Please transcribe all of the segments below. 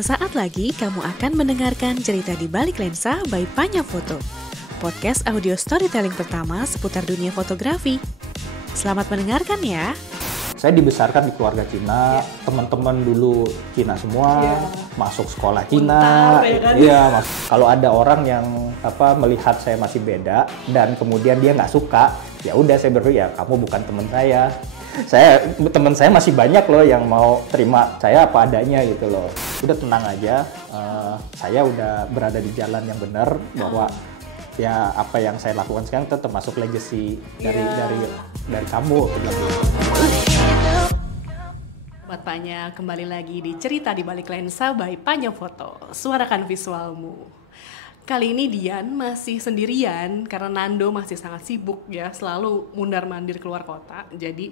Sesaat lagi kamu akan mendengarkan cerita di balik lensa by Panya Foto, podcast audio storytelling pertama seputar dunia fotografi. Selamat mendengarkan ya. Saya dibesarkan di keluarga Cina, teman-teman dulu Cina semua, masuk sekolah Cina. Iya, kalau ada orang yang melihat saya masih beda dan kemudian dia nggak suka, ya udah saya berpikir ya kamu bukan teman saya. Teman saya masih banyak loh yang mau terima saya apa adanya gitu loh. Udah tenang aja, saya udah berada di jalan yang benar bahwa ya apa yang saya lakukan sekarang itu termasuk legacy dari kamu. Sobat Panya, kembali lagi di cerita di balik lensa by Panya Foto. Suarakan visualmu. Kali ini Dian masih sendirian karena Nando masih sangat sibuk ya, selalu mundar-mandir keluar kota. Jadi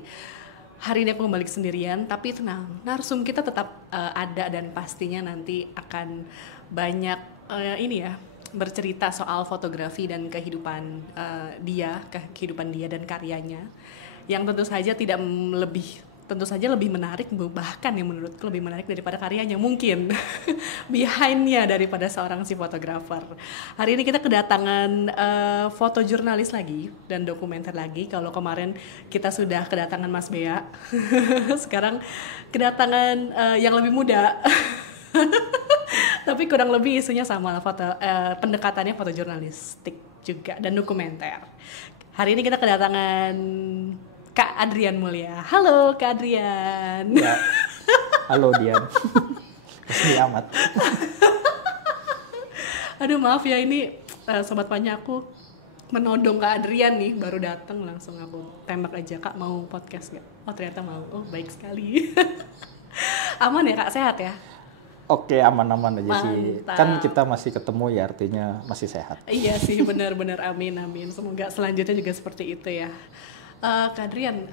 hari ini aku kembali sendirian, tapi tenang, narsum kita tetap ada dan pastinya nanti akan banyak bercerita soal fotografi dan kehidupan dia dan karyanya yang tentu saja lebih menarik, bahkan yang menurutku lebih menarik daripada karyanya mungkin behind-nya daripada seorang si fotografer. Hari ini kita kedatangan fotojurnalis lagi dan dokumenter lagi. Kalau kemarin kita sudah kedatangan Mas Bea, sekarang kedatangan yang lebih muda. Tapi kurang lebih isunya sama lah, pendekatannya fotojurnalistik juga dan dokumenter. Hari ini kita kedatangan Kak Adrian Mulya. Halo Kak Adrian. Ya. Halo Dian. Resmi amat. Aduh maaf ya, ini Sobat Panya aku menodong Kak Adrian nih, baru datang langsung aku tembak aja, Kak mau podcast gak? Oh ternyata mau, oh baik sekali. Aman ya Kak, sehat ya? Oke, aman-aman aja. Mantap. Sih. Kan kita masih ketemu ya, artinya masih sehat. Iya sih, benar-benar amin. Semoga selanjutnya juga seperti itu ya. Kak Adrian,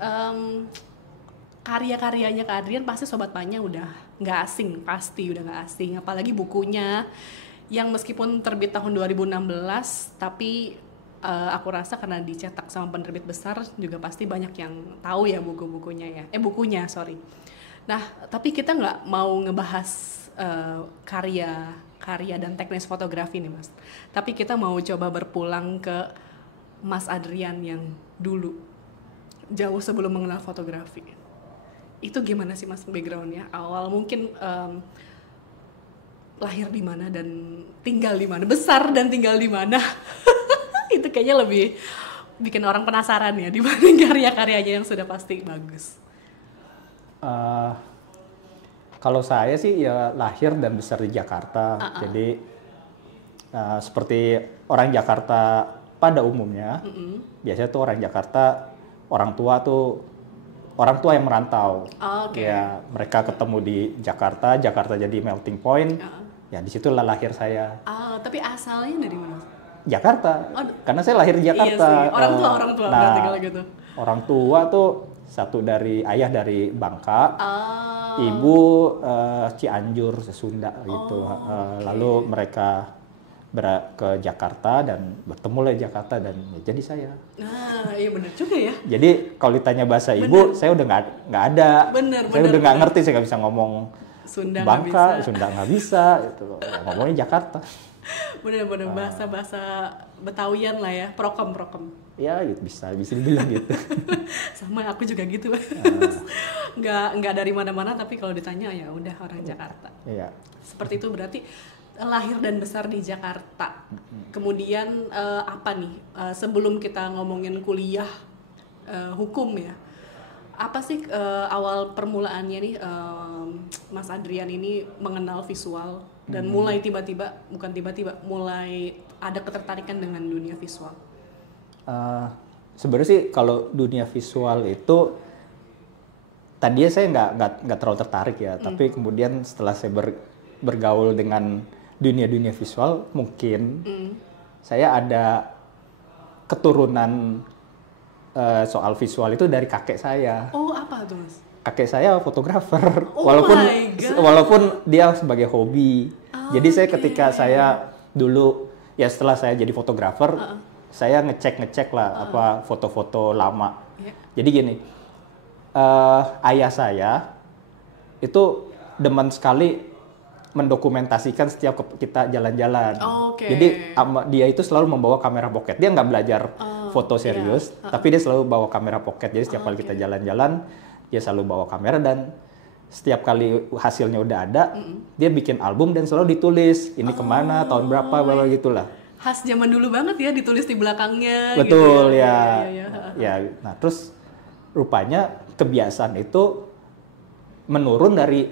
karya-karyanya Kak Adrian pasti Sobat Panya udah nggak asing, apalagi bukunya yang meskipun terbit tahun 2016, tapi aku rasa karena dicetak sama penerbit besar juga pasti banyak yang tahu ya bukunya. Nah, tapi kita nggak mau ngebahas karya dan teknis fotografi nih Mas, tapi kita mau coba berpulang ke Mas Adrian yang dulu, jauh sebelum mengenal fotografi. Itu gimana sih Mas backgroundnya? Awal mungkin lahir di mana dan tinggal di mana, besar dan tinggal di mana. Itu kayaknya lebih bikin orang penasaran ya dibanding karya-karyanya yang sudah pasti bagus. Kalau saya sih ya lahir dan besar di Jakarta. Jadi seperti orang Jakarta pada umumnya, biasanya tuh orang Jakarta orang tua yang merantau. Ya mereka ketemu di Jakarta jadi melting point. Ya disitulah lahir saya. Tapi asalnya dari mana? Jakarta. Karena saya lahir di Jakarta. Iya sih. Orang tua berarti kalau gitu. Orang tua tuh satu dari ayah dari Bangka, ibu Cianjur, Sunda gitu. Lalu mereka ke Jakarta dan bertemu di Jakarta dan jadi saya. Iya benar juga ya. Jadi kalau ditanya bahasa ibu, saya udah nggak ada. Saya udah nggak ngerti, saya nggak bisa ngomong Sunda Bangka, Sunda nggak bisa, gitu. Ngomongnya Jakarta. Bener-bener bahasa Betawian lah ya, prokem. Ya gitu, bisa dibilang gitu. Sama aku juga gitu. Nggak dari mana-mana, tapi kalau ditanya ya udah orang Jakarta. Iya. Seperti itu berarti lahir dan besar di Jakarta. Kemudian sebelum kita ngomongin kuliah hukum ya, apa sih awal permulaannya nih Mas Adrian ini mengenal visual dan mulai mulai ada ketertarikan dengan dunia visual? Sebenarnya sih kalau dunia visual itu tadinya saya nggak terlalu tertarik ya, tapi kemudian setelah saya bergaul dengan dunia visual, mungkin saya ada keturunan soal visual itu dari kakek saya. Oh, apa tuh Mas? Kakek saya fotografer, Oh walaupun dia sebagai hobi. Jadi saya ketika saya dulu ya setelah saya jadi fotografer, saya ngecek lah foto-foto lama. Jadi gini, ayah saya itu demen sekali mendokumentasikan setiap kita jalan-jalan. Oke. Jadi dia itu selalu membawa kamera pocket. Dia nggak belajar foto serius, tapi dia selalu bawa kamera pocket. Jadi setiap kali kita jalan-jalan, dia selalu bawa kamera dan setiap kali hasilnya udah ada, dia bikin album dan selalu ditulis ini kemana, tahun berapa, bla gitulah. Khas zaman dulu banget ya, ditulis di belakangnya. Betul gitu ya. Ya. Nah terus rupanya kebiasaan itu menurun dari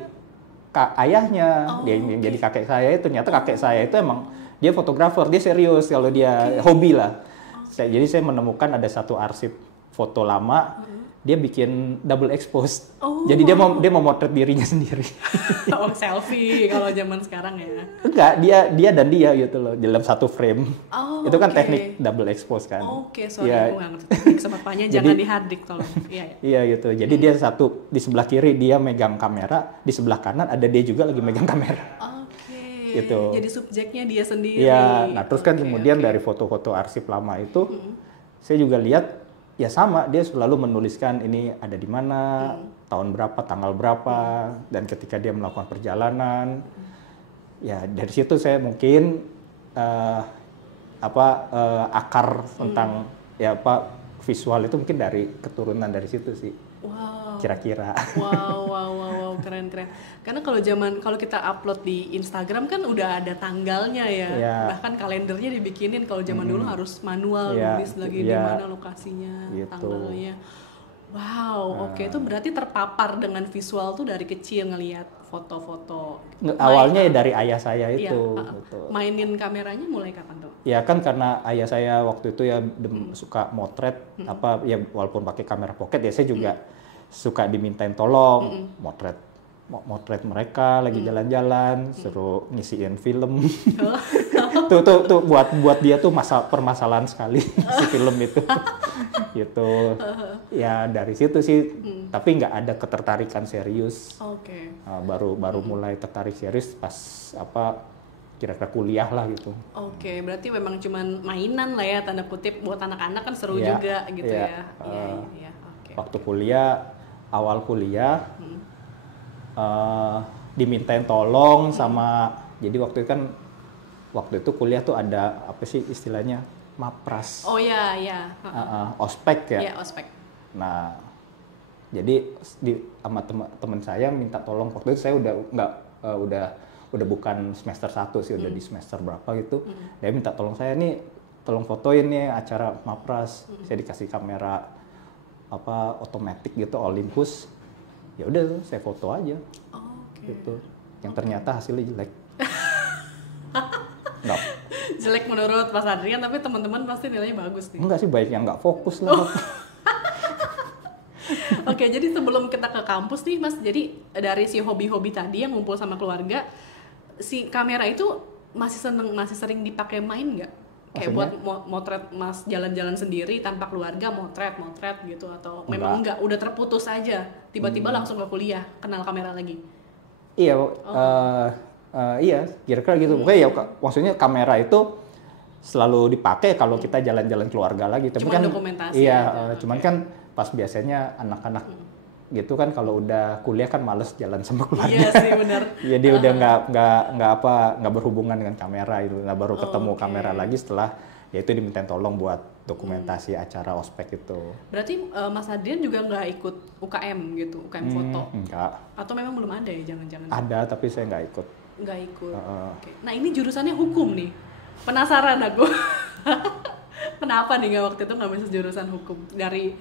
ayahnya. Dia yang jadi kakek saya itu, ternyata kakek saya itu emang dia fotografer, dia serius kalau dia hobi lah. Jadi saya menemukan ada satu arsip foto lama, dia bikin double expose. Jadi dia mau motret dirinya sendiri. Selfie kalau zaman sekarang ya. Enggak, dia dan dia gitu loh dalam satu frame. Itu kan teknik double expose kan. Sorry aku nggak ngerti teknik sebabnya, jangan dihardik tolong. Iya gitu. Jadi dia satu di sebelah kiri dia megang kamera, di sebelah kanan ada dia juga lagi megang kamera. Gitu. Jadi subjeknya dia sendiri. Iya. Nah terus kan kemudian dari foto-foto arsip lama itu, saya juga lihat ya sama, dia selalu menuliskan ini ada di mana, tahun berapa, tanggal berapa, dan ketika dia melakukan perjalanan, ya dari situ saya mungkin akar tentang visual itu mungkin dari keturunan dari situ sih. Kira-kira. Wow, keren. Karena kalau kita upload di Instagram kan udah ada tanggalnya ya. Bahkan kalendernya dibikinin. Kalau zaman dulu harus manual nulis lagi di mana lokasinya, gitu. Tanggalnya. Wow, oke. Itu berarti terpapar dengan visual tuh dari kecil ngelihat foto-foto. Awalnya dari ayah saya itu. Gitu. Mainin kameranya mulai kapan tuh? Ya kan karena ayah saya waktu itu ya suka motret, walaupun pakai kamera pocket ya saya juga suka dimintain tolong motret mereka lagi jalan-jalan, suruh ngisiin film. tuh buat dia tuh permasalahan sekali si film itu. Gitu. Ya dari situ sih, tapi nggak ada ketertarikan serius. Baru mulai tertarik serius pas kira-kira kuliah lah gitu. Berarti memang cuman mainan lah ya, tanda kutip, buat anak-anak kan seru juga gitu ya. Waktu awal kuliah, dimintain tolong sama, jadi waktu itu kuliah tuh ada apa sih istilahnya, mapras. Ospek ya. Iya, ospek. Nah, jadi sama teman saya minta tolong, waktu itu saya udah bukan semester 1 sih, udah di semester berapa gitu. Dia minta tolong saya nih, tolong fotoin nih acara mapras. Saya dikasih kamera otomatis gitu, Olympus. Ya udah saya foto aja. Gitu. Yang ternyata hasilnya jelek. Jelek menurut Mas Adrian, tapi teman-teman pasti nilainya bagus nih. Enggak sih, baiknya nggak fokus lah. Jadi sebelum kita ke kampus nih Mas, jadi dari si hobi-hobi tadi yang ngumpul sama keluarga, si kamera itu masih sering dipakai main nggak? Kayak buat motret Mas jalan-jalan sendiri tanpa keluarga, motret gitu, atau memang enggak, udah terputus aja, tiba-tiba langsung ke kuliah kenal kamera lagi? Iya, iya, kira-kira gitu. Pokoknya ya maksudnya kamera itu selalu dipakai kalau kita jalan-jalan keluarga lagi. Cuman kan dokumentasi. Iya, cuman kan pas biasanya anak-anak gitu kan kalau udah kuliah kan males jalan sama keluarga. Iya sih, benar. Jadi udah nggak berhubungan dengan kamera itu. Nah, baru ketemu kamera lagi setelah ya itu dimintain tolong buat dokumentasi acara ospek itu. Berarti Mas Adrian juga nggak ikut UKM gitu, UKM foto? Enggak. Atau memang belum ada ya, jangan-jangan? Ada, tapi saya nggak ikut. Nggak ikut. Nah ini jurusannya hukum nih. Penasaran aku. Kenapa nih waktu itu nggak masuk jurusan hukum? Dari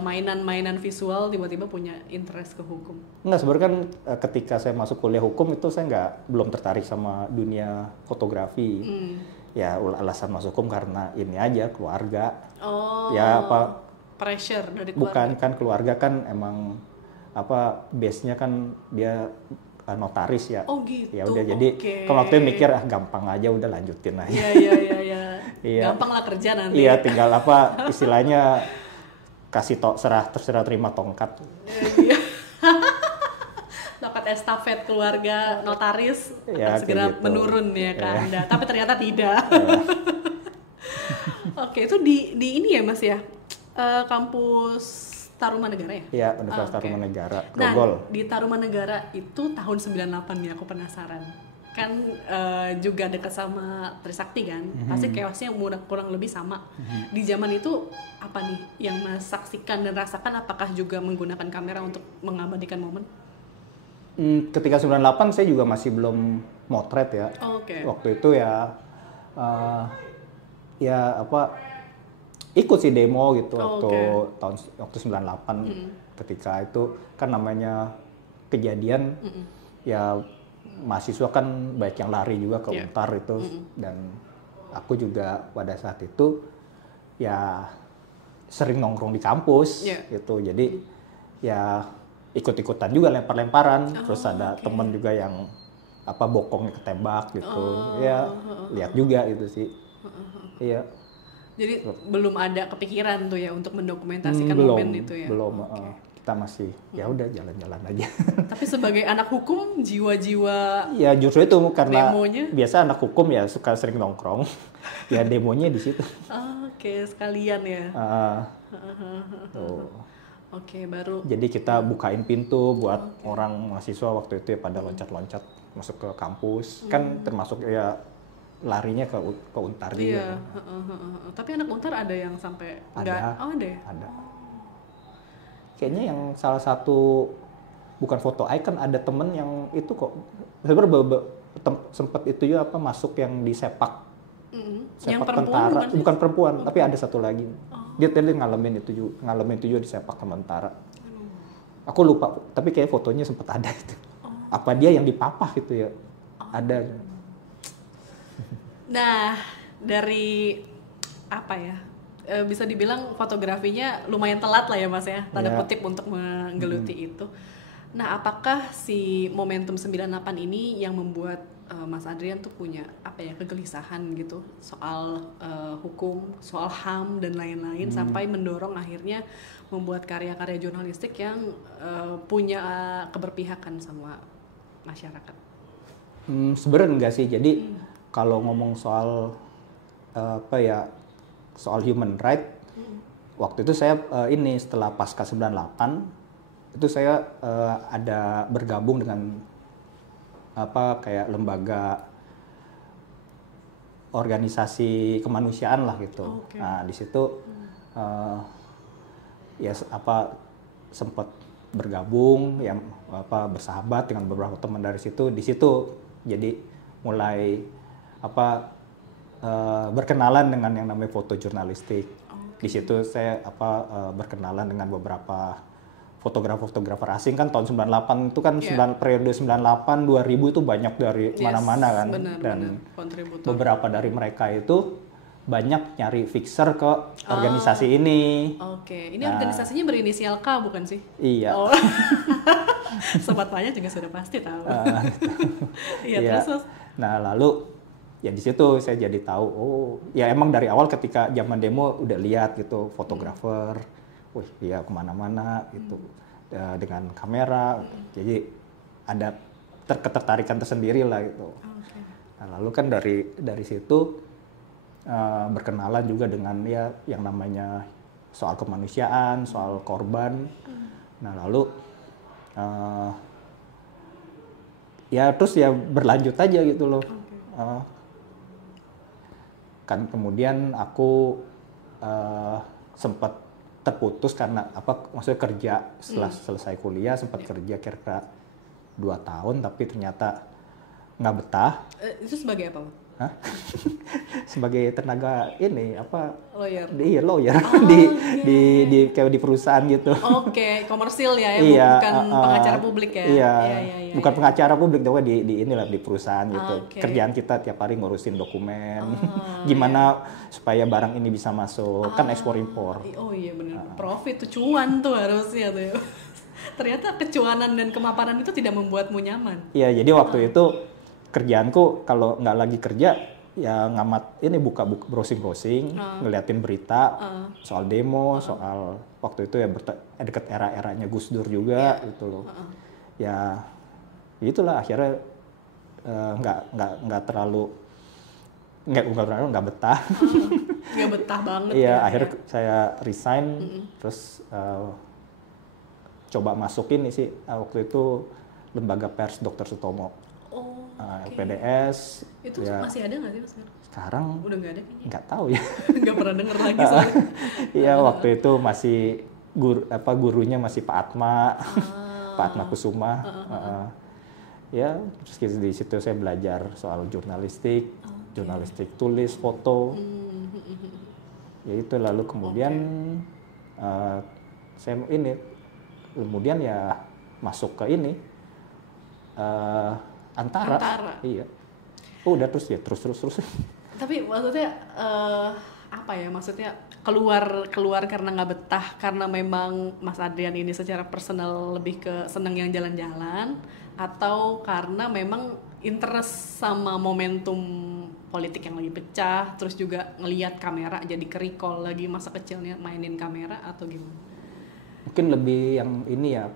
mainan-mainan visual tiba-tiba punya interest ke hukum? Enggak, sebenarnya kan ketika saya masuk kuliah hukum itu saya belum tertarik sama dunia fotografi. Ya alasan masuk hukum karena ini aja, keluarga. Ya pressure dari keluarga? Bukan, kan keluarga kan emang base-nya kan dia notaris ya. Gitu. Ya udah, jadi kalau waktu itu mikir gampang aja, udah lanjutin aja. Iya. Gampang lah kerja nanti. Iya, tinggal istilahnya kasih terserah terima tongkat. Tongkat estafet keluarga notaris ya, akan segera gitu. Menurun ya kan. Tapi ternyata tidak. Oke, itu di ini ya Mas ya. Kampus Tarumanegara ya? Iya, Universitas Tarumanegara, Nah, Grogol. di Tarumanegara itu tahun 98 nih, aku penasaran. Kan juga dekat sama Trisakti kan? Pasti chaosnya kurang lebih sama. Di zaman itu apa nih yang Mas saksikan dan rasakan? Apakah juga menggunakan kamera untuk mengabadikan momen? Ketika 98 saya juga masih belum motret ya. Waktu itu ya ikut sih demo gitu waktu 98 ketika itu kan namanya kejadian ya mahasiswa kan banyak yang lari juga ke Untar itu dan aku juga pada saat itu ya sering nongkrong di kampus gitu jadi ya ikut-ikutan juga lempar-lemparan terus ada temen juga yang bokongnya ketembak gitu ya lihat juga gitu sih iya. Jadi belum ada kepikiran tuh ya untuk mendokumentasikan momen itu ya? Belum, kita masih ya udah jalan-jalan aja. Tapi sebagai anak hukum, jiwa-jiwa ya justru itu karena demonya? Biasa anak hukum ya suka sering nongkrong, ya demonya di situ. Oke, sekalian ya. Oke, baru. Jadi kita bukain pintu buat orang mahasiswa waktu itu ya pada loncat-loncat masuk ke kampus, kan termasuk ya larinya ke Untar juga. Iya, tapi anak Untar ada yang sampai enggak? Oh, ada ya? Ada. Kayaknya yang salah satu bukan foto icon ada temen yang itu kok sebenarnya sempat itu ya masuk yang di sepak yang tentara bukan perempuan tapi ada satu lagi dia tadi ngalamin itu juga di sepak tentara. Aku lupa tapi kayak fotonya sempat ada itu apa dia yang dipapah gitu ya ada. Nah, dari apa ya, bisa dibilang fotografinya lumayan telat lah ya Mas ya, tanda kutip untuk menggeluti itu. Nah, apakah si momentum 98 ini yang membuat Mas Adrian tuh punya kegelisahan gitu soal hukum, soal HAM dan lain-lain sampai mendorong akhirnya membuat karya-karya jurnalistik yang punya keberpihakan sama masyarakat? Sebenarnya enggak sih, jadi kalau ngomong soal soal human right, waktu itu saya setelah pasca 98 itu saya ada bergabung dengan kayak lembaga organisasi kemanusiaan lah gitu. Nah di situ sempat bergabung yang bersahabat dengan beberapa teman dari situ. Di situ jadi mulai berkenalan dengan yang namanya foto jurnalistik. Di situ saya berkenalan dengan beberapa fotografer asing kan tahun 98 itu kan periode 98 2000 itu banyak dari mana-mana kan dan beberapa dari mereka itu banyak nyari fixer ke organisasi ini. Ini organisasinya berinisial K bukan sih? Iya. Sobat Panya juga sudah pasti tahu. Terus. Nah lalu ya di situ saya jadi tahu ya emang dari awal ketika zaman demo udah lihat gitu fotografer, dia kemana-mana gitu dengan kamera, jadi ada ketertarikan tersendiri lah gitu. Nah, lalu kan dari situ berkenalan juga dengan ya yang namanya soal kemanusiaan, soal korban. Nah lalu ya terus ya berlanjut aja gitu loh. Kan kemudian aku sempat terputus karena maksudnya kerja setelah selesai kuliah sempat kerja kira-kira 2 tahun tapi ternyata nggak betah. Itu sebagai apa? Sebagai tenaga lawyer. Iya lawyer di kayak di perusahaan gitu. Komersil ya, bukan pengacara publik ya. Iya. Bukan pengacara publik, tapi di perusahaan gitu. Kerjaan kita tiap hari ngurusin dokumen. Gimana supaya barang ini bisa masuk, kan ekspor impor. Oh iya benar. Profit tuh cuan tuh harusnya tuh. Ternyata kecuanan dan kemapanan itu tidak membuatmu nyaman. Iya, jadi waktu itu kerjaanku kalau nggak lagi kerja ya ngamat buka browsing ngeliatin berita soal demo, soal waktu itu ya deket era-eranya Gus Dur juga gitu loh. Ya itulah akhirnya nggak terlalu nggak betah. Nggak betah banget. Iya, akhirnya saya resign terus coba masuk ini sih waktu itu Lembaga Pers Dr. Sutomo. LPDS. Itu ya, masih ada nggak sih Mas? Sekarang udah nggak ada kayaknya. Nggak tahu ya. Nggak pernah denger lagi soalnya. Iya waktu itu masih gurunya masih Pak Atma, Pak Atma Kusuma. Ya terus di situ saya belajar soal jurnalistik, jurnalistik tulis, foto. Ya itu lalu kemudian saya ini kemudian ya masuk ke ini Antara. Iya. Udah terus ya terus. Tapi maksudnya apa ya? Maksudnya keluar karena nggak betah, karena memang Mas Adrian ini secara personal lebih ke seneng yang jalan-jalan, atau karena memang interest sama momentum politik yang lagi pecah, terus juga ngelihat kamera jadi ke-recall lagi masa kecilnya mainin kamera, atau gimana? Mungkin lebih yang ini ya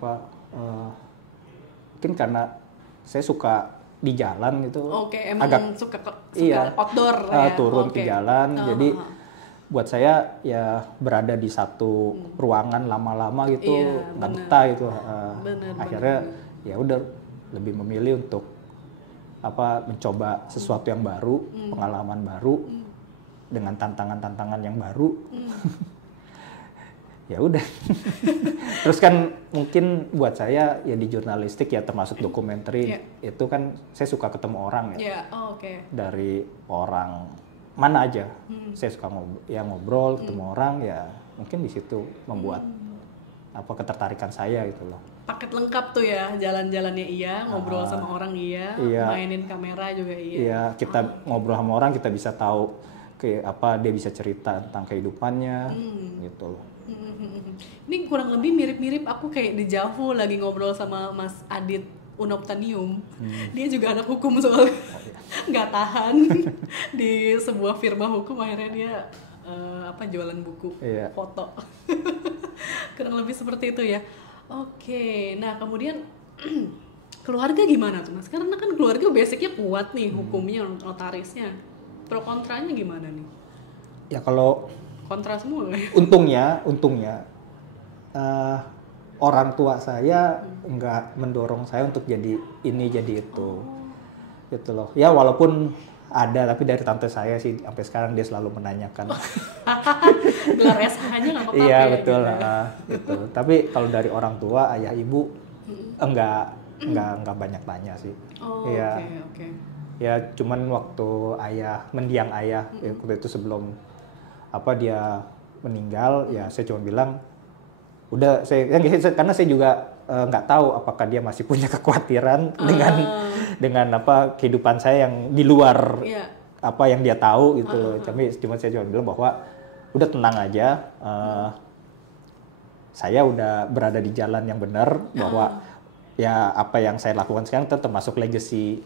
mungkin karena saya suka di jalan gitu. Emang agak suka outdoor turun ke jalan. Jadi buat saya ya berada di satu ruangan lama-lama gitu nggak betah gitu. Akhirnya ya udah lebih memilih untuk mencoba sesuatu yang baru, pengalaman baru dengan tantangan-tantangan yang baru. Ya udah. Terus kan mungkin buat saya ya di jurnalistik ya termasuk dokumenter itu kan saya suka ketemu orang ya. Dari orang mana aja. Saya suka ngobrol, ketemu orang ya mungkin di situ membuat ketertarikan saya gitu loh. Paket lengkap tuh ya, jalan-jalannya ngobrol sama orang mainin kamera juga Iya, kita ngobrol sama orang kita bisa tahu dia bisa cerita tentang kehidupannya gitu loh. Ini kurang lebih mirip-mirip aku kayak di Javu lagi ngobrol sama Mas Adit Unoptanium. Dia juga anak hukum soalnya. Nggak tahan di sebuah firma hukum, akhirnya dia jualan buku foto. Kurang lebih seperti itu ya. Oke, nah kemudian keluarga gimana tuh Mas? Karena kan keluarga basicnya kuat nih, hukumnya, notarisnya. Pro kontranya gimana nih? Ya kalau kontra semua. Untungnya orang tua saya nggak mendorong saya untuk jadi ini jadi itu, gitu loh. Ya walaupun ada, tapi dari tante saya sih sampai sekarang dia selalu menanyakan. Gelar SH-nya nggak apa-apa. Iya betul gitu. Tapi kalau dari orang tua, ayah ibu enggak banyak tanya sih. Oke. Ya cuman waktu mendiang ayah waktu itu sebelum dia meninggal, ya saya cuma bilang udah karena saya juga nggak tahu apakah dia masih punya kekhawatiran dengan kehidupan saya yang di luar apa yang dia tahu gitu. Cuma saya bilang bahwa udah tenang aja, saya udah berada di jalan yang benar, bahwa ya apa yang saya lakukan sekarang termasuk legacy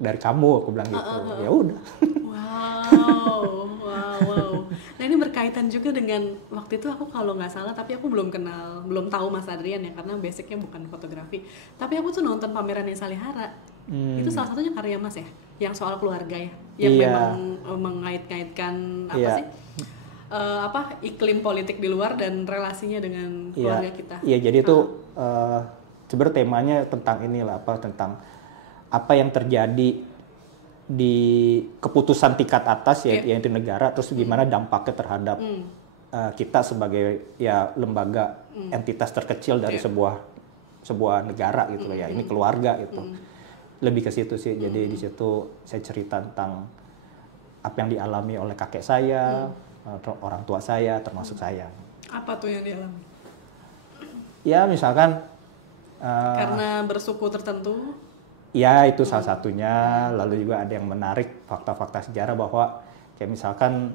dari kamu, aku bilang gitu. Ya udah. Wow. Nah ini berkaitan juga dengan waktu itu aku kalau nggak salah, tapi aku belum tahu Mas Adrian ya, karena basicnya bukan fotografi. Tapi aku tuh nonton pameran yang Salihara. Itu salah satunya karya Mas ya, yang soal keluarga ya, yang memang mengait-ngaitkan iklim politik di luar dan relasinya dengan keluarga kita. Iya, jadi itu sebenarnya temanya tentang tentang apa yang terjadi di keputusan tingkat atas yaitu negara, terus gimana dampaknya terhadap kita sebagai lembaga entitas terkecil dari sebuah negara gitu loh ya. Ini keluarga gitu. Lebih ke situ sih. Jadi di situ saya cerita tentang apa yang dialami oleh kakek saya, orang tua saya, termasuk saya. Apa tuh yang dialami? Ya misalkan karena bersuku tertentu. Ya itu salah satunya. Lalu juga ada yang menarik fakta-fakta sejarah bahwa kayak misalkan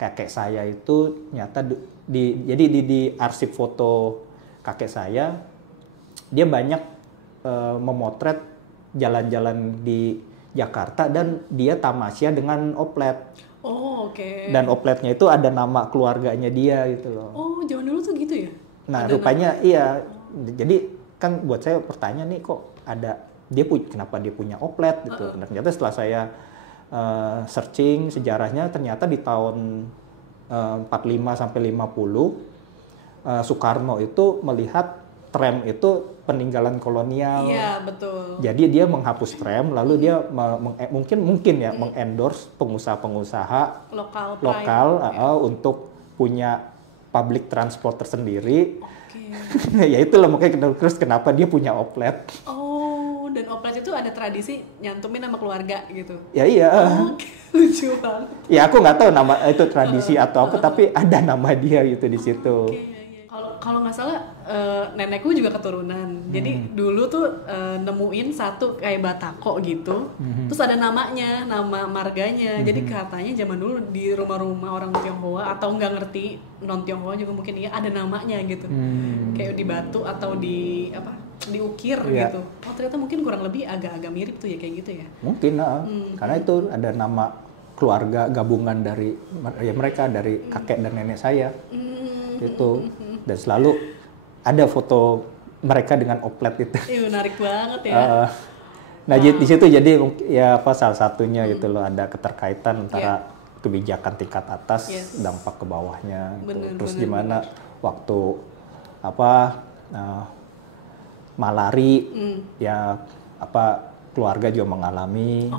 kakek saya itu nyata di arsip foto kakek saya, dia banyak memotret jalan-jalan di Jakarta dan dia tamasya dengan oplet. Dan opletnya itu ada nama keluarganya dia gitu loh. Zaman dulu tuh gitu ya? Nah rupanya iya. Jadi kan buat saya pertanyaan nih, kok ada kenapa dia punya oplet gitu. Ternyata setelah saya searching sejarahnya, ternyata di tahun 45 sampai 50 Soekarno itu melihat tram itu peninggalan kolonial. Iya, betul. Jadi dia menghapus tram, lalu dia mungkin ya mengendorse pengusaha-pengusaha lokal untuk punya public transport tersendiri. Ya itulah makanya terus kenapa dia punya oplet. Oh, dan oplet itu ada tradisi nyantumin nama keluarga gitu. Ya iya. Lucu banget. Ya aku nggak tahu nama itu tradisi atau apa, tapi ada nama dia gitu di situ. Kalau nggak salah nenekku juga keturunan. Jadi dulu tuh nemuin satu kayak batako gitu. Terus ada namanya, nama marganya. Jadi katanya zaman dulu di rumah-rumah orang Tionghoa atau nggak ngerti non Tionghoa juga mungkin ya ada namanya gitu. Kayak di batu atau di diukir gitu. Oh ternyata mungkin kurang lebih agak-agak mirip tuh ya kayak gitu ya. Mungkin karena itu ada nama keluarga gabungan dari ya mereka dari kakek dan nenek saya. Itu dan selalu ada foto mereka dengan oplet itu. Iya menarik banget ya. Nah di situ jadi ya salah satunya gitu loh, ada keterkaitan antara kebijakan tingkat atas dampak ke bawahnya. Terus gimana waktu malari ya keluarga juga mengalami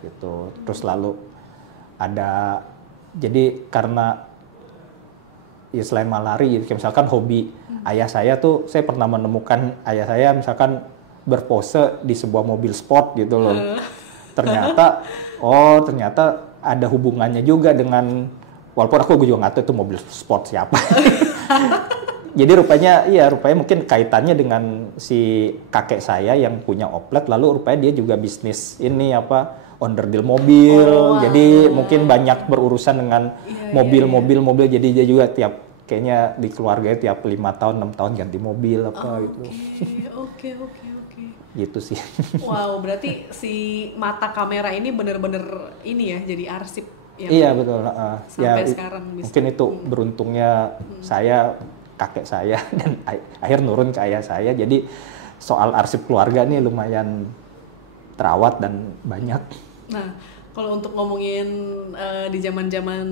gitu. Terus lalu ada jadi karena ya selain malari, jadi misalkan hobi ayah saya tuh, saya pernah menemukan ayah saya misalkan berpose di sebuah mobil sport gitu loh. Ternyata ada hubungannya juga dengan, walaupun aku juga nggak tahu itu mobil sport siapa. Jadi rupanya mungkin kaitannya dengan si kakek saya yang punya oplet, lalu rupanya dia juga bisnis ini onderdil mobil. Jadi mungkin banyak berurusan dengan mobil, jadi dia juga kayaknya di keluarganya tiap 5 tahun 6 tahun ganti mobil gitu. Oke. Gitu sih. Wow, berarti si mata kamera ini bener-bener ini ya jadi arsip ya. Iya betul. Sampai sekarang bisa. Mungkin itu beruntungnya saya, kakek saya dan akhir nurun ke ayah saya. Jadi soal arsip keluarga nih lumayan terawat dan banyak. Nah, kalau untuk ngomongin di zaman-zaman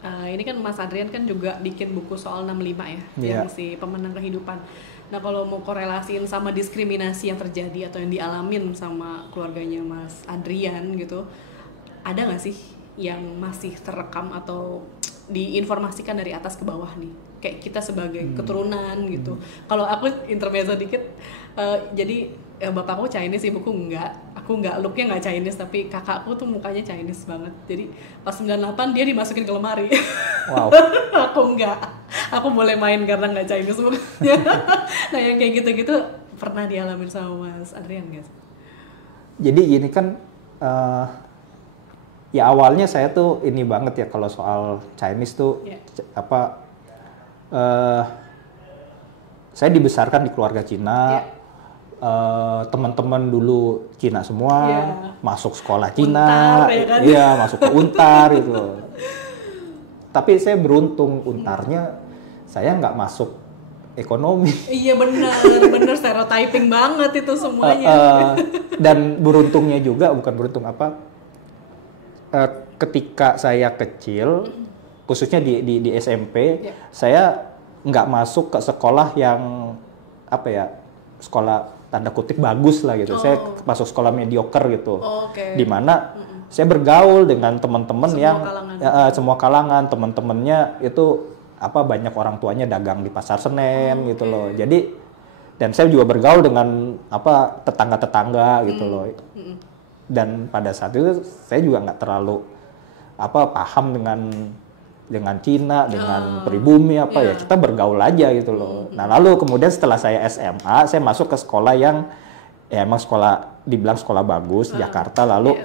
ini kan Mas Adrian kan juga bikin buku soal 65 ya, yang si pemenang kehidupan. Nah, kalau mau korelasiin sama diskriminasi yang terjadi atau yang dialamin sama keluarganya Mas Adrian gitu, ada nggak sih yang masih terekam atau diinformasikan dari atas ke bawah nih? Kayak kita sebagai keturunan gitu. Kalau aku intermezzo dikit, jadi bapakku Chinese, ibuku enggak. Aku enggak, looknya enggak Chinese, tapi kakakku tuh mukanya Chinese banget. Jadi pas 98 dia dimasukin ke lemari. Wow. Aku enggak. Aku boleh main karena enggak Chinese mukanya. Nah yang kayak gitu-gitu pernah dialamin sama Mas Adrian guys? Jadi gini kan, ya awalnya saya tuh ini banget ya kalau soal Chinese tuh saya dibesarkan di keluarga Cina. Teman-teman dulu Cina semua, masuk sekolah Cina, Untar, ya kan? Masuk ke Untar itu. Tapi saya beruntung Untarnya saya nggak masuk ekonomi. Iya benar stereotyping banget itu semuanya. Dan beruntungnya juga ketika saya kecil, khususnya di SMP, saya nggak masuk ke sekolah yang sekolah tanda kutip bagus lah gitu. Saya masuk sekolah mediocre gitu. Di mana saya bergaul dengan teman-teman yang semua kalangan, teman-temannya itu banyak orang tuanya dagang di Pasar Senen gitu loh. Jadi dan saya juga bergaul dengan tetangga-tetangga gitu loh. Dan pada saat itu saya juga nggak terlalu paham dengan Cina, dengan pribumi ya kita bergaul aja gitu loh. Nah lalu kemudian setelah saya SMA, saya masuk ke sekolah yang ya emang dibilang sekolah bagus Jakarta. Lalu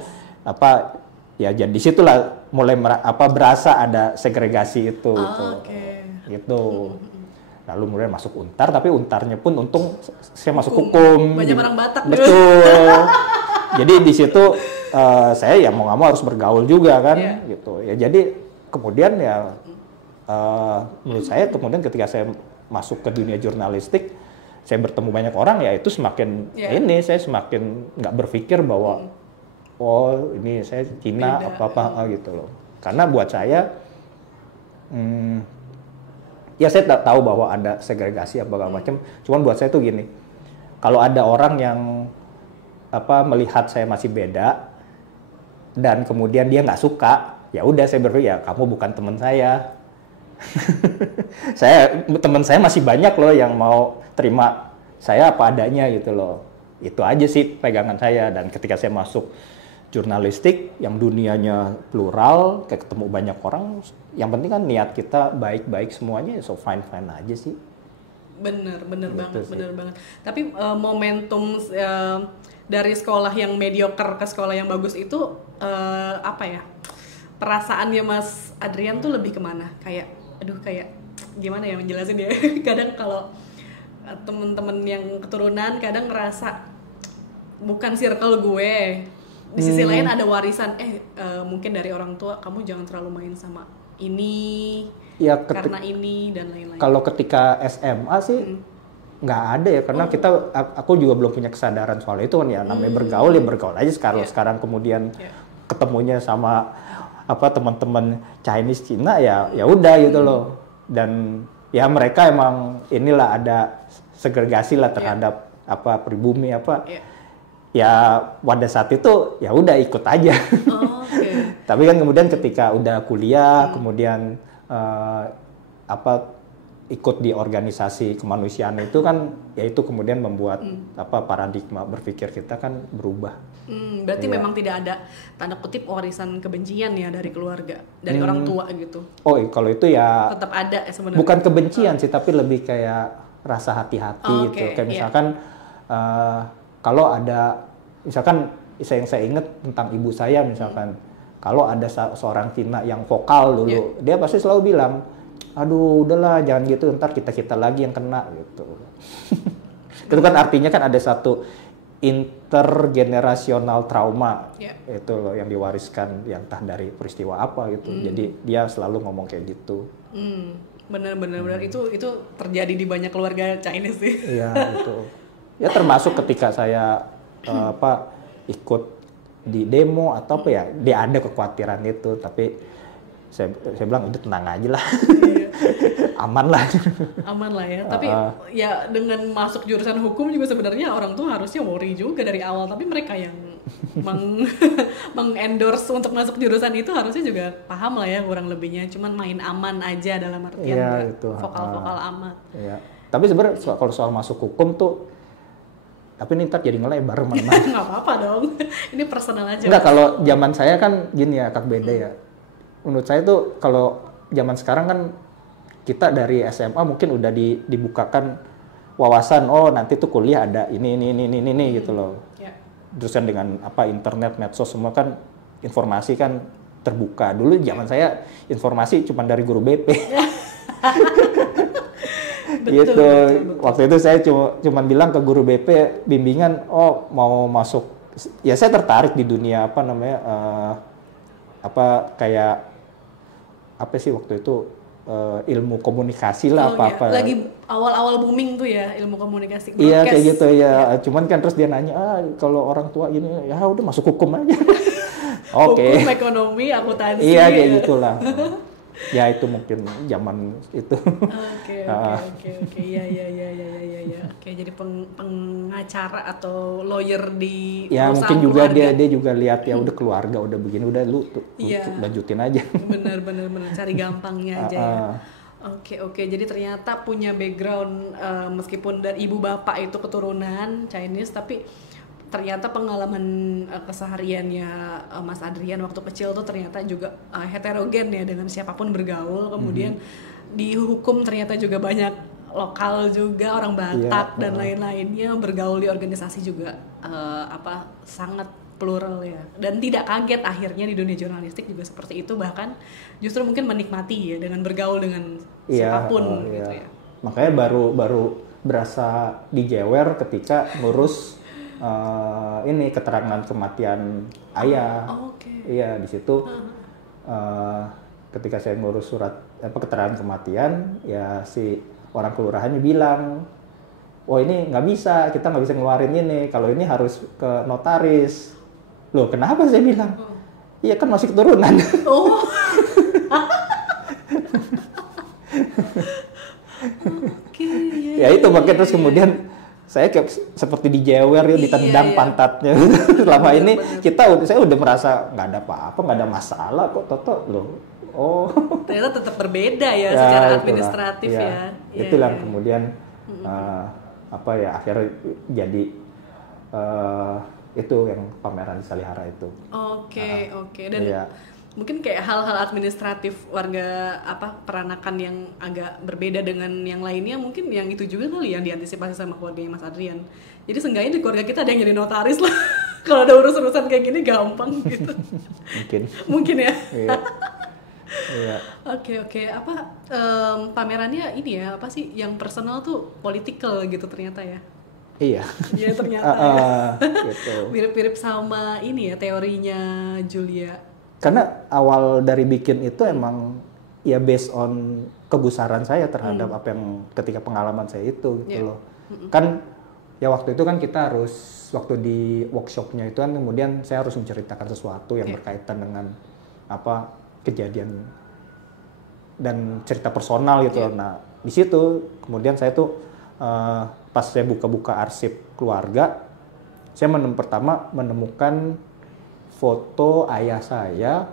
jadi disitulah mulai berasa ada segregasi itu gitu. Lalu kemudian masuk Untar, tapi Untarnya pun untung saya masuk hukum. Banyak orang Batak. Betul. Jadi di situ saya ya mau nggak mau harus bergaul juga kan gitu. Ya jadi kemudian ya menurut saya kemudian ketika saya masuk ke dunia jurnalistik, saya bertemu banyak orang ya itu semakin saya semakin nggak berpikir bahwa ini saya Cina apa gitu loh. Karena buat saya ya saya tak tahu bahwa ada segregasi apa macam. Cuman buat saya tuh gini, kalau ada orang yang melihat saya masih beda dan kemudian dia nggak suka, ya udah saya berpikir ya kamu bukan teman saya. Teman saya masih banyak loh yang mau terima saya apa adanya gitu loh. Itu aja sih pegangan saya. Dan ketika saya masuk jurnalistik yang dunianya plural, kayak ketemu banyak orang, yang penting kan niat kita baik-baik semuanya, so fine aja sih. Bener banget. Tapi momentum dari sekolah yang mediocre ke sekolah yang bagus itu perasaannya Mas Adrian tuh lebih kemana? Kayak gimana ya menjelasin ya? Kadang kalau temen-temen yang keturunan kadang ngerasa bukan circle gue. Di sisi lain ada warisan, mungkin dari orang tua, kamu jangan terlalu main sama ini, ya, karena ini dan lain-lain. Kalau ketika SMA sih nggak ada ya, karena aku juga belum punya kesadaran soal itu kan ya, namanya bergaul ya bergaul aja sekarang kemudian ketemunya sama teman-teman Chinese Cina ya udah gitu loh. Dan ya mereka emang inilah ada segregasi lah terhadap pribumi ya pada saat itu ya udah ikut aja. Tapi kan kemudian ketika udah kuliah kemudian ikut di organisasi kemanusiaan itu kan ya itu kemudian membuat paradigma berpikir kita kan berubah. Berarti memang tidak ada tanda kutip warisan kebencian ya dari keluarga, dari orang tua gitu. Oh, kalau itu ya tetap ada sebenarnya. Bukan kebencian sih, tapi lebih kayak rasa hati-hati gitu. Kayak misalkan kalau ada misalkan yang saya ingat tentang ibu saya misalkan, kalau ada seorang Cina yang vokal dulu, dia pasti selalu bilang, aduh udahlah jangan gitu, ntar kita lagi yang kena gitu. Itu kan artinya kan ada satu intergenerasional trauma itu loh yang diwariskan yang entah dari peristiwa apa gitu. Jadi dia selalu ngomong kayak gitu. Benar itu terjadi di banyak keluarga Chinese sih. Iya itu. Ya termasuk ketika saya ikut di demo atau dia ada kekhawatiran itu, tapi saya bilang udah tenang aja lah. Aman lah ya. Tapi ya dengan masuk jurusan hukum juga sebenarnya orang tuh harusnya worry juga dari awal, tapi mereka yang mengendorse untuk masuk jurusan itu harusnya juga paham lah ya kurang lebihnya, cuman main aman aja dalam artian vokal-vokal amat. Iya. Tapi sebenarnya kalau soal masuk hukum tuh, tapi ini ntar jadi ngelebar mana-mana. Nggak apa-apa dong, ini personal aja. Enggak, kalau zaman saya kan gini ya, Kak, beda ya. Menurut saya tuh kalau zaman sekarang kan kita dari SMA mungkin udah dibukakan wawasan, oh nanti tuh kuliah ada ini gitu loh. Terus kan dengan internet, medsos semua kan informasi kan terbuka. Dulu zaman saya informasi cuma dari guru BP. Betul. Waktu itu saya cuma bilang ke guru BP bimbingan, oh mau masuk, ya saya tertarik di dunia apa sih waktu itu ilmu komunikasi lah apa-apa. Lagi awal-awal booming tuh ya ilmu komunikasi. Iya kayak gitu ya. Cuman kan terus dia nanya, kalau orang tua gini, ya udah masuk hukum aja. Oke. Hukum, ekonomi, akuntansi. Iya kayak gitulah. Ya itu mungkin zaman itu. Oke. Iya. Oke, jadi pengacara atau lawyer di ya mungkin juga keluarga. dia juga lihat ya udah keluarga udah begini, udah lu lanjutin aja. Bener cari gampangnya aja ya. Oke. Jadi ternyata punya background meskipun dari ibu bapak itu keturunan Chinese, tapi ternyata pengalaman kesehariannya Mas Adrian waktu kecil tuh ternyata juga heterogen ya, dengan siapapun bergaul. Kemudian di hukum ternyata juga banyak lokal juga, orang Batak dan lain-lainnya, bergaul di organisasi juga sangat plural ya. Dan tidak kaget akhirnya di dunia jurnalistik juga seperti itu, bahkan justru mungkin menikmati ya dengan bergaul dengan siapapun gitu ya. Makanya baru berasa dijewer ketika ngurus ini keterangan kematian ayah. Iya, di situ ketika saya ngurus surat keterangan kematian, ya si orang kelurahannya bilang, oh ini nggak bisa, kita nggak bisa ngeluarin ini, kalau ini harus ke notaris. Loh kenapa, saya bilang? Iya kan masih keturunan. Oke, Ya itu makanya terus kemudian saya kayak seperti dijewer ya, ditendang pantatnya. Selama ini saya udah merasa nggak ada apa-apa, nggak ada masalah kok, Toto loh. Oh, ternyata tetap berbeda ya secara administratif ya. Itulah kemudian akhirnya jadi itu yang pameran di Salihara itu. Oke. Dan mungkin kayak hal-hal administratif warga peranakan yang agak berbeda dengan yang lainnya, mungkin yang itu juga kali yang diantisipasi sama keluarganya Mas Adrian. Jadi seenggaknya di keluarga kita ada yang jadi notaris lah. Kalau ada urusan kayak gini gampang gitu. Mungkin ya. Iya. Oke. Pamerannya ini ya, apa sih yang personal tuh political gitu ternyata ya. Iya. Iya ternyata. Gitu. Mirip-mirip sama ini ya teorinya Julia. Karena awal dari bikin itu emang ya based on kegusaran saya terhadap apa yang ketika pengalaman saya itu gitu loh. Kan ya waktu itu kan kita harus waktu di workshopnya itu kan kemudian saya harus menceritakan sesuatu yang berkaitan dengan apa kejadian dan cerita personal gitu. Nah di situ kemudian saya tuh pas saya buka-buka arsip keluarga, saya pertama menemukan foto ayah saya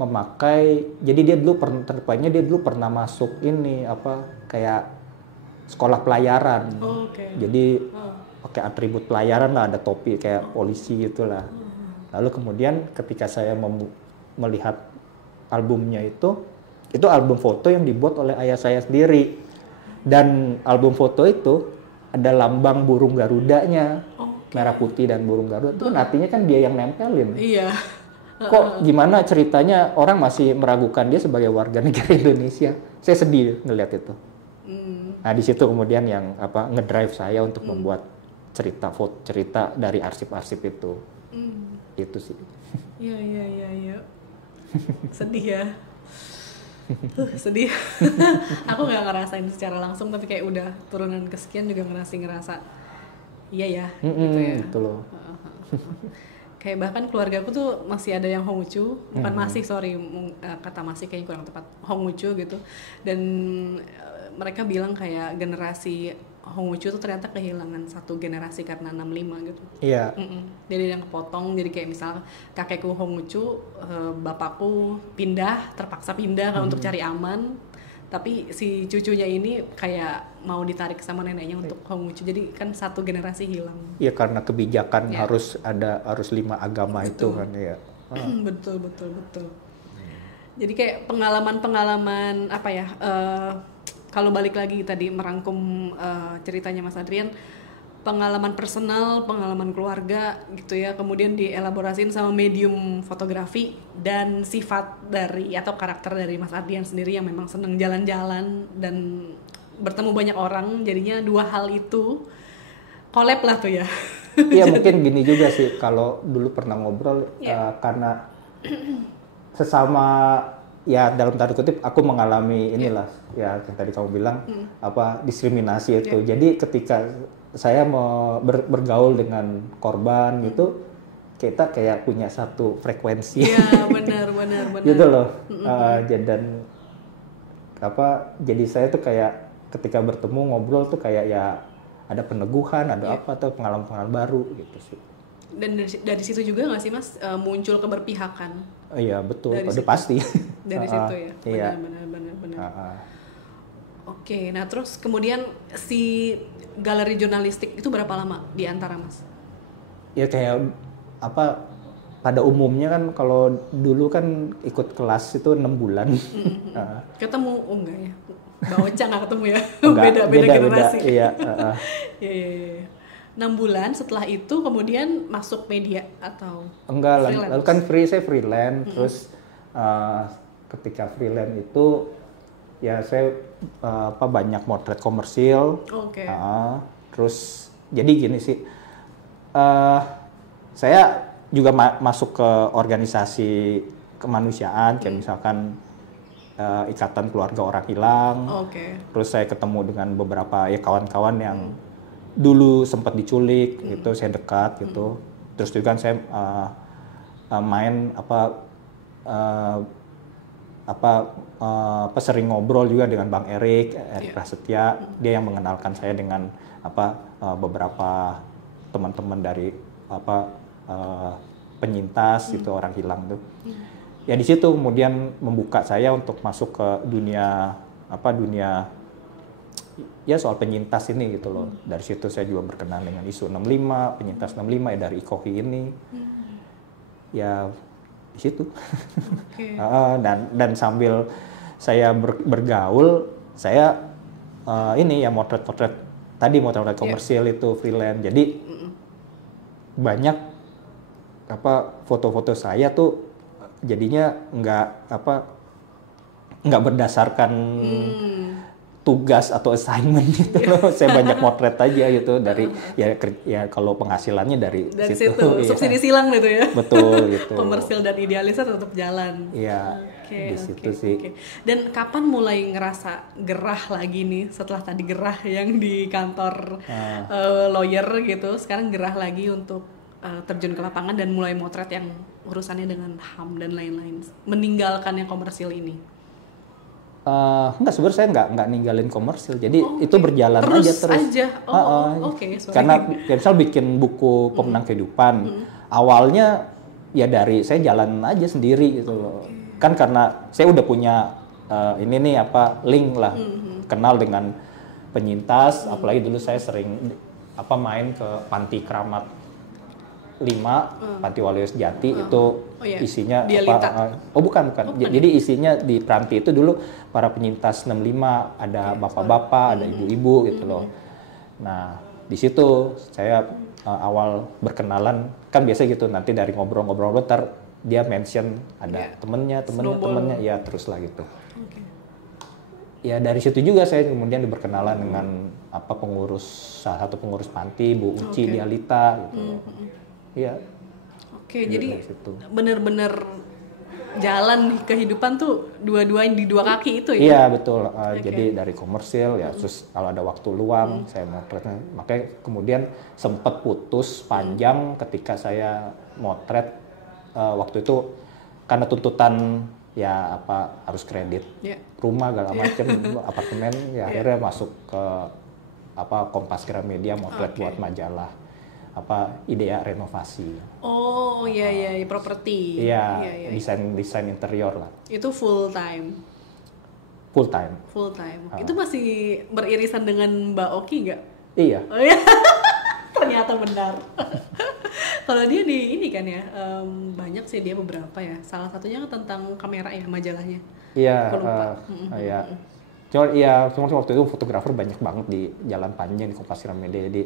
memakai, jadi dia dulu pernah masuk ini apa kayak sekolah pelayaran. Jadi pakai atribut pelayaran lah, ada topi kayak polisi gitulah. Lalu kemudian ketika saya melihat albumnya itu album foto yang dibuat oleh ayah saya sendiri, dan album foto itu ada lambang burung garudanya. Merah putih dan burung Garuda itu kan artinya kan dia yang nempelin. Iya. Kok gimana ceritanya orang masih meragukan dia sebagai warga negara Indonesia? Saya sedih ngelihat itu. Nah di situ kemudian yang ngedrive saya untuk membuat cerita dari arsip-arsip itu. Itu sih. Iya. Sedih ya. Sedih. Aku nggak ngerasain secara langsung, tapi kayak udah turunan kesekian juga ngerasa. Iya ya, gitu ya. Gitu loh. Kayak bahkan keluarga aku tuh masih ada yang Honghucu, bukan masih, kata masih kayaknya kurang tepat, Honghucu gitu. Dan mereka bilang kayak generasi Honghucu tuh ternyata kehilangan satu generasi karena 65 gitu. Iya. Jadi yang kepotong, jadi kayak misal kakekku Honghucu, bapakku terpaksa pindah untuk cari aman. Tapi si cucunya ini kayak mau ditarik sama neneknya untuk Honghucu, jadi kan satu generasi hilang. Iya karena kebijakan harus 5 agama. Betul. Itu kan ya. Betul. Jadi kayak pengalaman apa ya? Kalau balik lagi tadi merangkum ceritanya Mas Adrian, pengalaman personal, pengalaman keluarga gitu ya, kemudian dielaborasiin sama medium fotografi dan sifat dari atau karakter dari Mas Adrian sendiri yang memang seneng jalan-jalan dan bertemu banyak orang, jadinya dua hal itu collab lah tuh ya. Iya mungkin gini juga sih, kalau dulu pernah ngobrol karena sesama ya dalam tanda kutip aku mengalami inilah ya yang tadi kamu bilang diskriminasi itu. Jadi ketika saya mau bergaul dengan korban gitu, kita kayak punya satu frekuensi. Iya benar. Gitu loh. Dan jadi saya tuh kayak ketika bertemu ngobrol tuh kayak ya ada peneguhan, ada atau pengalaman baru gitu sih. Dan dari situ juga nggak sih Mas muncul keberpihakan? Iya betul, udah pasti. Dari situ ya. Iya. Benar. Oke, nah terus kemudian si galeri jurnalistik itu berapa lama di antara Mas? Ya kayak pada umumnya kan kalau dulu kan ikut kelas itu 6 bulan. Ketemu enggak ya? Mbak Ocha nggak ketemu ya? Beda generasi. Iya. 6 bulan setelah itu kemudian masuk media atau enggak, lalu kan saya freelance. Terus ketika freelance itu ya saya banyak motret komersil. Terus jadi gini sih, saya juga masuk ke organisasi kemanusiaan kayak misalkan Ikatan Keluarga Orang Hilang. Terus saya ketemu dengan beberapa kawan-kawan yang dulu sempat diculik gitu, saya dekat gitu. Terus juga kan saya main sering ngobrol juga dengan Bang Erik Prasetya. Dia yang mengenalkan saya dengan beberapa teman-teman dari penyintas itu orang hilang tuh. Ya di situ kemudian membuka saya untuk masuk ke dunia ya soal penyintas ini gitu loh. Dari situ saya juga berkenalan dengan isu 65, penyintas 65 ya dari IKOHI ini. Ya di situ. Okay. dan sambil saya bergaul, saya ini ya motret komersil itu freelance. Jadi banyak foto-foto saya tuh jadinya nggak berdasarkan tugas atau assignment gitu loh. Saya banyak motret aja gitu dari ya kalau penghasilannya dari situ subsidi silang gitu ya. Betul gitu. Komersil dan idealisnya tetap jalan. Iya. Di situ sih. Dan kapan mulai ngerasa gerah lagi nih setelah tadi gerah yang di kantor lawyer gitu, sekarang gerah lagi untuk terjun ke lapangan dan mulai motret yang urusannya dengan HAM dan lain-lain, meninggalkan yang komersil ini? Enggak, sebenarnya saya nggak ninggalin komersil, jadi itu berjalan terus aja. Karena misal bikin buku pemenang kehidupan, awalnya ya dari saya jalan aja sendiri gitu loh. Kan karena saya udah punya ini nih link lah, kenal dengan penyintas, apalagi dulu saya sering main ke panti keramat 5 Panti Waluyo Sejati itu isinya bukan. Jadi isinya di Pranti itu dulu para penyintas 65, ada bapak-bapak, ada ibu-ibu gitu loh. Nah, di situ saya awal berkenalan kan biasa gitu, nanti dari ngobrol-ngobrol bentar dia mention ada temennya ya terus lah gitu. Ya dari situ juga saya kemudian berkenalan dengan salah satu pengurus panti, Bu Uci Dialita gitu. Iya. Jadi benar-benar jalan kehidupan tuh dua-duanya di dua kaki itu ya? Iya betul. Jadi dari komersil ya, terus kalau ada waktu luang saya motretnya. Makanya kemudian sempat putus panjang ketika saya motret waktu itu karena tuntutan ya harus kredit rumah segala macam apartemen ya akhirnya masuk ke Kompas Gramedia motret buat majalah. Idea renovasi. Oh iya properti. Iya, desain interior lah. Itu full time. Itu masih beririsan dengan Mbak Oki nggak? Iya. Oh iya. Ternyata benar. Kalau dia di ini kan ya, banyak sih dia beberapa ya. Salah satunya tentang kamera ya, majalahnya. Iya. Iya. Cuma waktu itu fotografer banyak banget di Jalan Panjang di Kompas Gramedia, jadi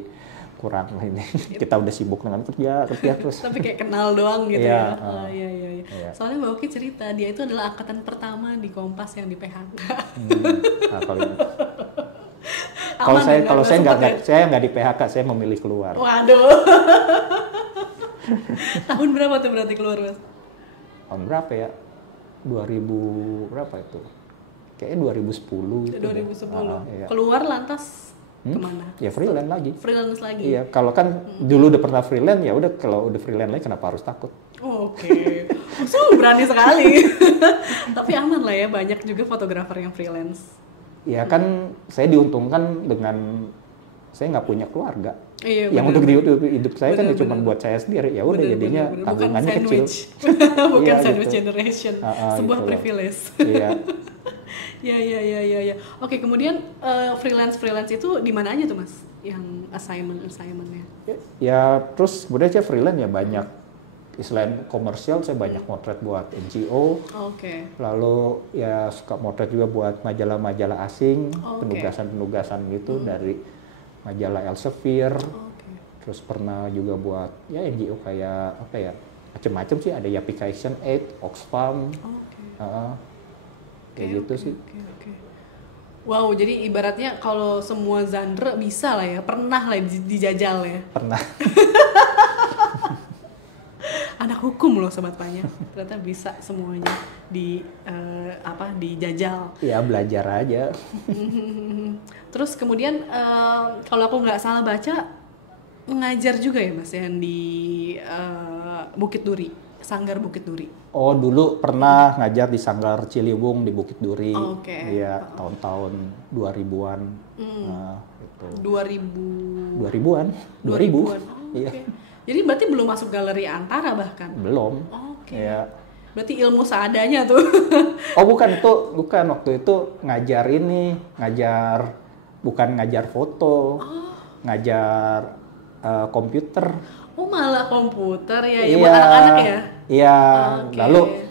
kurang ini. Kita udah sibuk dengan kerja terus. Tapi kayak kenal doang gitu ya. Iya. Soalnya Mbak Oki cerita dia itu adalah angkatan pertama di Kompas yang di PHK. Kalau saya nggak di PHK, saya memilih keluar. Waduh. Tahun berapa tuh berarti keluar, Mas? Tahun berapa ya? 2000 berapa itu? Kayaknya 2010. 2010. Iya. Keluar lantas kemana? Ya freelance lagi. Freelance lagi. Iya, kalau kan dulu udah pernah freelance ya udah, kalau udah freelance lagi kenapa harus takut? Oke. Berani sekali. Tapi aman lah ya, banyak juga fotografer yang freelance. Ya kan saya diuntungkan dengan saya nggak punya keluarga. Iya, yang untuk hidup saya kan cuma buat saya sendiri. Ya udah jadinya tanggungannya kecil. Bukan sandwich generation. Sebuah privilege. Iya. Ya. Oke, kemudian freelance itu di mana aja tuh, Mas? Yang assignment-nya? Ya, terus kemudian saya freelance ya banyak. Selain komersial, saya banyak motret buat NGO. Lalu ya suka motret juga buat majalah-majalah asing, penugasan-penugasan gitu dari majalah Elsevier. Terus pernah juga buat ya NGO kayak macam-macam sih, ada Yapikation Aid, Oxfam. Kayak gitu sih. Wow, jadi ibaratnya kalau semua genre bisa lah ya, pernah lah dijajal ya. Pernah. Anak hukum loh Sobat Panya, ternyata bisa semuanya dijajal. Ya belajar aja. Terus kemudian kalau aku nggak salah baca, mengajar juga ya Mas yang di Bukit Duri. Sanggar Bukit Duri? Oh, dulu pernah ngajar di Sanggar Ciliwung di Bukit Duri. Iya, tahun-tahun 2000-an. Gitu. 2000-an? 2000. Iya. Jadi berarti belum masuk galeri Antara bahkan? Belum. Iya. Berarti ilmu seadanya tuh. Oh, bukan waktu itu bukan ngajar foto. Ngajar komputer. Oh, malah komputer ya, buat anak-anak ya? Iya, lalu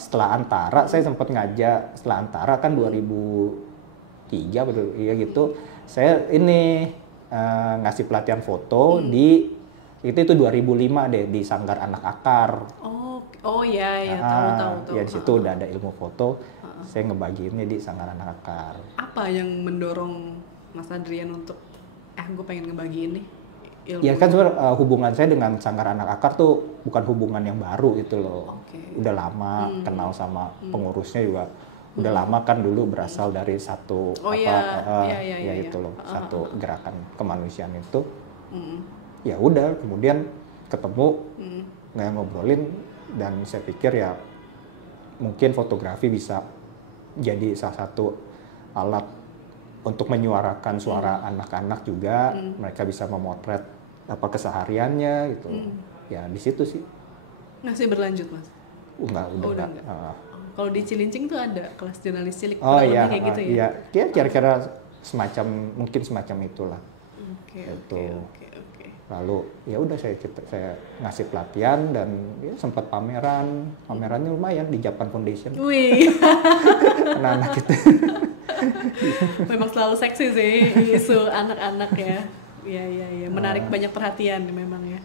setelah Antara saya sempat ngajar, setelah Antara kan 2003 betul, ya gitu. Saya ini ngasih pelatihan foto di itu 2005 deh di Sanggar Anak Akar. Oh iya, tahu. Ya di situ udah ada ilmu foto. Saya ngebagiinnya di Sanggar Anak Akar. Apa yang mendorong Mas Adrian untuk gue pengen ngebagiin nih ilmu? Ya kan sebenarnya hubungan saya dengan Sanggar Anak Akar tuh bukan hubungan yang baru gitu loh. Udah lama kenal sama pengurusnya juga. Udah lama kan dulu berasal dari satu itu loh, satu gerakan kemanusiaan itu. Ya udah, kemudian ketemu ngobrolin dan saya pikir ya mungkin fotografi bisa jadi salah satu alat untuk menyuarakan suara anak-anak juga. Mereka bisa memotret apa kesehariannya gitu. Ya di situ sih. Masih berlanjut, Mas? Udah enggak. Kalau di Cilincing tuh ada kelas jurnalis cilik kayak gitu ya? Iya, kira-kira mungkin semacam itulah. Oke. Lalu ya udah saya ngasih pelatihan dan ya sempat pamerannya lumayan di Japan Foundation. Wih. Anak-anak itu. Memang selalu seksi sih isu anak-anak ya. Iya. Menarik banyak perhatian memang ya.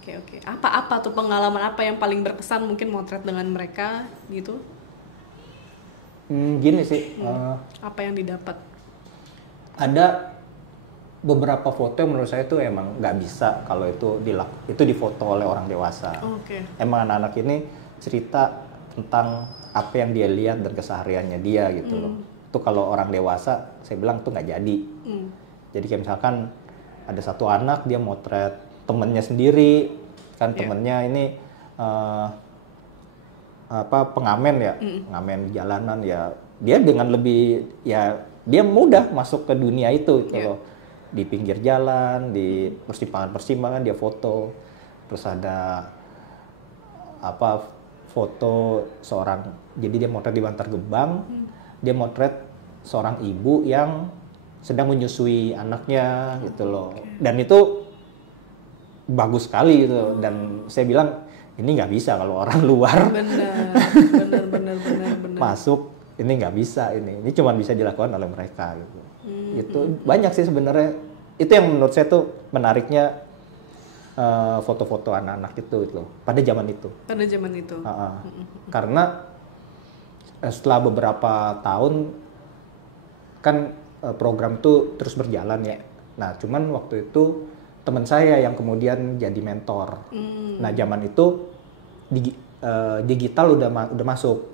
Oke. Apa tuh pengalaman apa yang paling berkesan mungkin motret dengan mereka gitu? Gini sih. Apa yang didapat? Ada beberapa foto yang menurut saya tuh emang nggak bisa kalau itu difoto oleh orang dewasa. Emang anak-anak ini cerita tentang apa yang dia lihat dan kesehariannya dia gitu loh. Itu kalau orang dewasa saya bilang tuh nggak jadi. Jadi kayak misalkan ada satu anak dia motret temennya sendiri kan, temennya ini pengamen ya, pengamen di jalanan ya, dia dengan lebih ya dia mudah masuk ke dunia itu gitu loh. Di pinggir jalan, di persimpangan dia foto. Terus ada foto seorang, jadi dia motret di Bantar Gebang, dia motret seorang ibu yang sedang menyusui anaknya gitu loh. Dan itu bagus sekali gitu. Dan saya bilang ini nggak bisa kalau orang luar. Benar. Masuk ini nggak bisa, ini cuma bisa dilakukan oleh mereka gitu. Itu banyak sih sebenarnya. Itu yang menurut saya tuh menariknya foto-foto anak-anak itu loh pada zaman itu. Karena setelah beberapa tahun kan program tuh terus berjalan ya. Nah, cuman waktu itu teman saya yang kemudian jadi mentor. Nah, zaman itu digital udah masuk.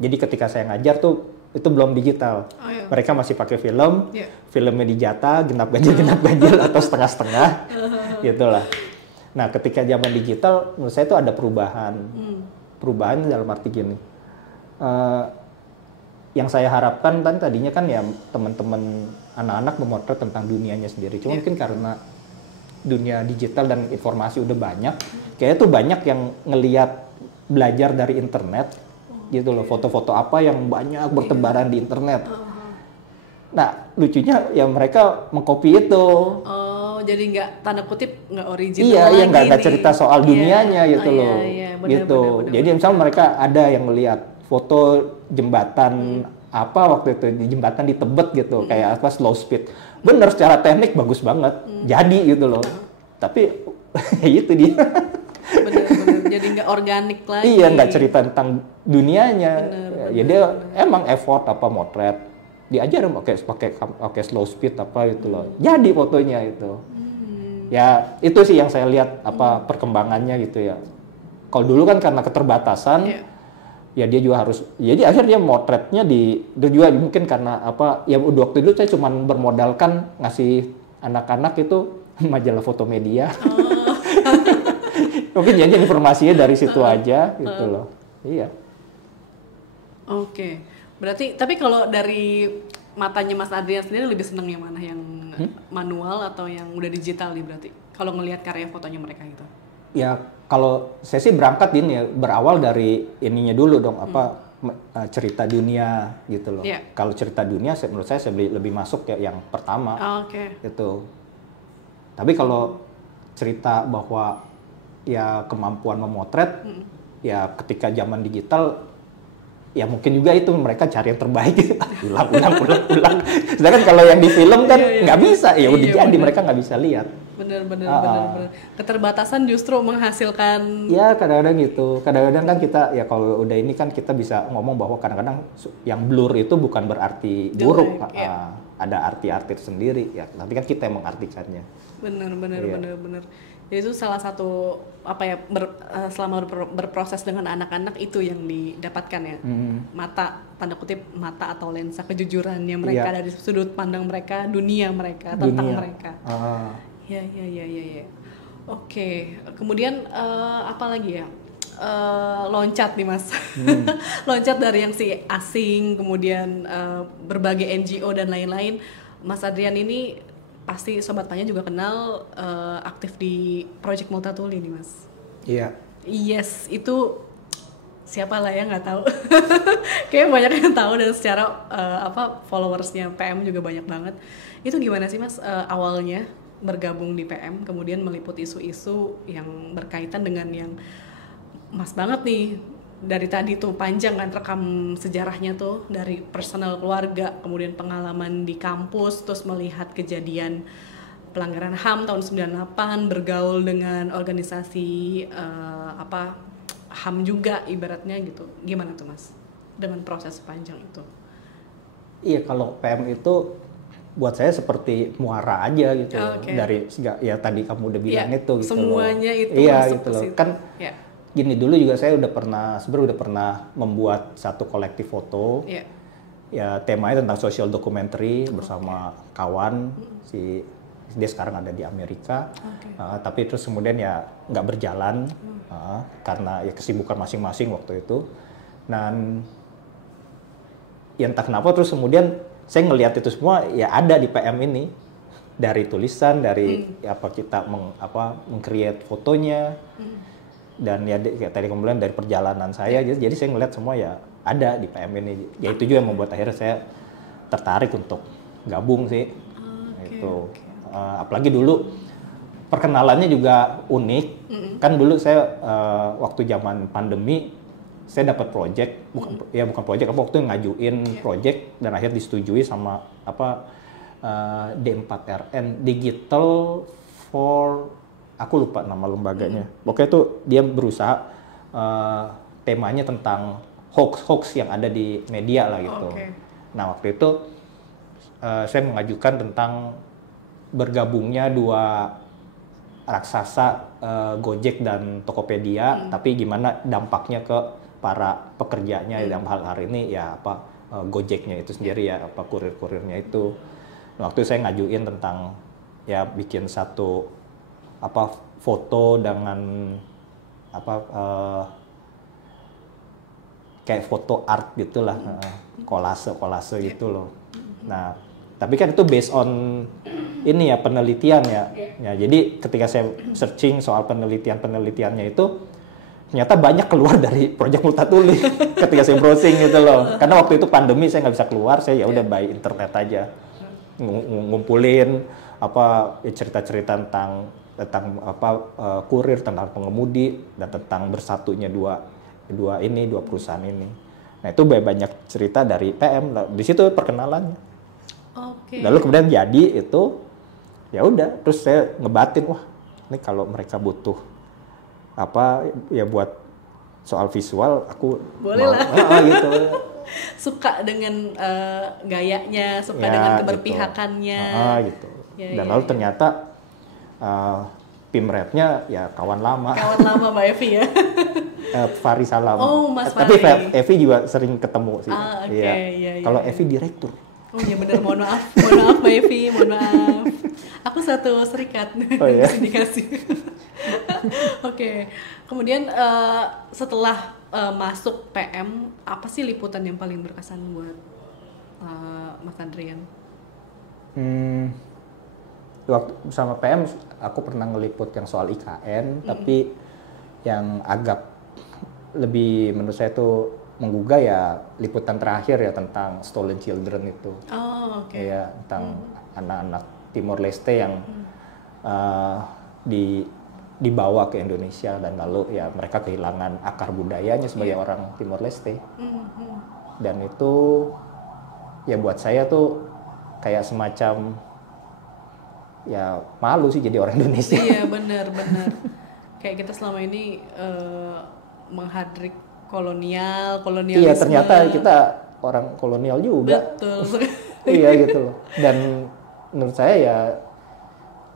Jadi ketika saya ngajar tuh itu belum digital. Mereka masih pakai film, filmnya dijata genap ganjil atau setengah-setengah, gitulah. Nah, ketika zaman digital, menurut saya itu ada perubahan. Perubahan dalam arti gini. Yang saya harapkan tadinya kan ya teman-teman anak-anak memotret tentang dunianya sendiri. Cuma mungkin karena dunia digital dan informasi udah banyak, kayaknya tuh banyak yang ngelihat belajar dari internet. Gitu loh, foto-foto apa yang banyak bertebaran di internet. Nah, lucunya ya mereka mengcopy itu. Jadi nggak, tanda kutip, nggak original lagi. Iya, nggak cerita soal dunianya gitu loh. Bener. Jadi misalnya mereka ada yang melihat foto jembatan apa waktu itu, di jembatan di Tebet gitu, kayak apa slow speed. Bener, secara teknik bagus banget. Jadi gitu loh. Tapi ya itu dia. Bener. Jadi nggak organik lagi. Iya, nggak cerita tentang dunianya. Ya dia emang effort motret. Diajar pakai slow speed gitu loh. Jadi fotonya itu. Ya, itu sih yang saya lihat perkembangannya gitu ya. Kalau dulu kan karena keterbatasan ya dia juga harus, jadi akhirnya motretnya dia juga mungkin karena ya waktu itu saya cuma bermodalkan ngasih anak-anak itu majalah Fotomedia. Mungkin jadi informasinya dari situ aja gitu loh. Iya. Oke. Berarti tapi kalau dari matanya Mas Adrian sendiri lebih senang yang mana? Yang manual atau yang udah digital nih berarti? Kalau ngelihat karya fotonya mereka gitu. Ya kalau saya sih berangkat ini ya, berawal dari ininya dulu dong, cerita dunia gitu loh. Yeah. Kalau cerita dunia menurut saya lebih masuk ya yang pertama. Gitu. Tapi kalau cerita bahwa ya kemampuan memotret, ya ketika zaman digital ya mungkin juga itu mereka cari yang terbaik, ulang. Sedangkan kalau yang di film kan nggak bisa, ya udah jadi mereka nggak bisa lihat. Bener. Keterbatasan justru menghasilkan. Ya kadang-kadang gitu. Kadang-kadang kan kita ya kalau udah ini kan kita bisa ngomong bahwa kadang-kadang yang blur itu bukan berarti buruk, ada arti-arti sendiri ya. Tapi kan kita yang mengartikannya. Bener. Jadi itu salah satu selama berproses dengan anak-anak itu yang didapatkan ya. Mata, tanda kutip mata atau lensa kejujurannya mereka dari sudut pandang mereka, dunia mereka, tentang mereka. Ya. Oke. Kemudian apa lagi ya? Loncat nih Mas. Loncat dari yang si asing, kemudian berbagai NGO dan lain-lain. Mas Adrian ini pasti Sobat Panya juga kenal, aktif di Project Multatuli nih Mas. Iya. Yes, itu siapa lah ya nggak tahu. Kayaknya banyak yang tahu dan secara followersnya PM juga banyak banget. Itu gimana sih Mas awalnya bergabung di PM, kemudian meliput isu-isu yang berkaitan dengan yang Mas banget nih. Dari tadi tuh panjang kan rekam sejarahnya tuh, dari personal keluarga, kemudian pengalaman di kampus, terus melihat kejadian pelanggaran HAM tahun 98, bergaul dengan organisasi HAM juga ibaratnya gitu. Gimana tuh Mas dengan proses panjang itu? Iya, kalau PM itu buat saya seperti muara aja gitu. Dari ya tadi kamu udah bilang itu gitu. Semuanya loh. Itu iya masuk gitu ke loh. situ. Kan gini, dulu juga saya udah pernah membuat satu kolektif foto. Ya temanya tentang social documentary bersama kawan dia sekarang ada di Amerika. Tapi terus kemudian ya nggak berjalan karena ya kesibukan masing-masing waktu itu. Dan ya entah kenapa terus kemudian saya ngelihat itu semua ya ada di PM ini, dari tulisan, dari kita meng-create fotonya. Dan ya tadi kemudian dari perjalanan saya, jadi saya ngeliat semua ya ada di PM ini. Ya itu juga yang membuat akhirnya saya tertarik untuk gabung sih. Apalagi dulu perkenalannya juga unik. Kan dulu saya waktu zaman pandemi saya dapat project, bukan project, waktu ngajuin project dan akhirnya disetujui sama D4RN, Digital for, aku lupa nama lembaganya. Pokoknya itu dia berusaha temanya tentang hoax yang ada di media lah gitu. Nah waktu itu saya mengajukan tentang bergabungnya dua raksasa, Gojek dan Tokopedia, tapi gimana dampaknya ke para pekerjanya dalam hal hari ini ya Gojeknya itu sendiri ya kurir-kurirnya itu. Nah, waktu itu saya ngajuin tentang ya bikin satu foto dengan kayak foto art gitulah, kolase gitu loh. Nah tapi kan itu based on ini ya penelitian ya. Jadi ketika saya searching soal penelitiannya itu ternyata banyak keluar dari Project Multatuli ketika saya browsing gitu loh. Karena waktu itu pandemi saya nggak bisa keluar, saya ya udah by internet aja ngumpulin cerita-cerita tentang kurir, tentang pengemudi, dan tentang bersatunya dua perusahaan ini. Nah itu banyak cerita dari PM, di situ perkenalannya. Lalu kemudian jadi itu ya udah, terus saya ngebatin, wah ini kalau mereka butuh buat soal visual aku boleh lah gitu. Suka dengan gayanya, suka dengan keberpihakannya gitu. Dan lalu ternyata Pimretnya ya kawan lama Mbak Evi ya. Fari Salam. Mas Tapi Fari. Evi juga sering ketemu sih. Iya. Kalau Evi direktur. Oh iya benar, mohon maaf Mbak Evi, mohon maaf. Aku satu serikat sindikasi. Oke. Kemudian setelah masuk PM, apa sih liputan yang paling berkesan buat Mas Adrian? Waktu bersama PM aku pernah ngeliput yang soal IKN, tapi yang agak lebih menurut saya itu menggugah ya liputan terakhir ya tentang stolen children itu. Oh, oke. Ya tentang anak-anak Timor Leste yang dibawa ke Indonesia dan lalu ya mereka kehilangan akar budayanya sebagai orang Timor Leste. Dan itu ya buat saya tuh kayak semacam ya malu sih jadi orang Indonesia. Iya benar. Kayak kita selama ini menghadrik kolonialisme. Iya ternyata kita orang kolonial juga. Betul. Iya gitu loh. Dan menurut saya ya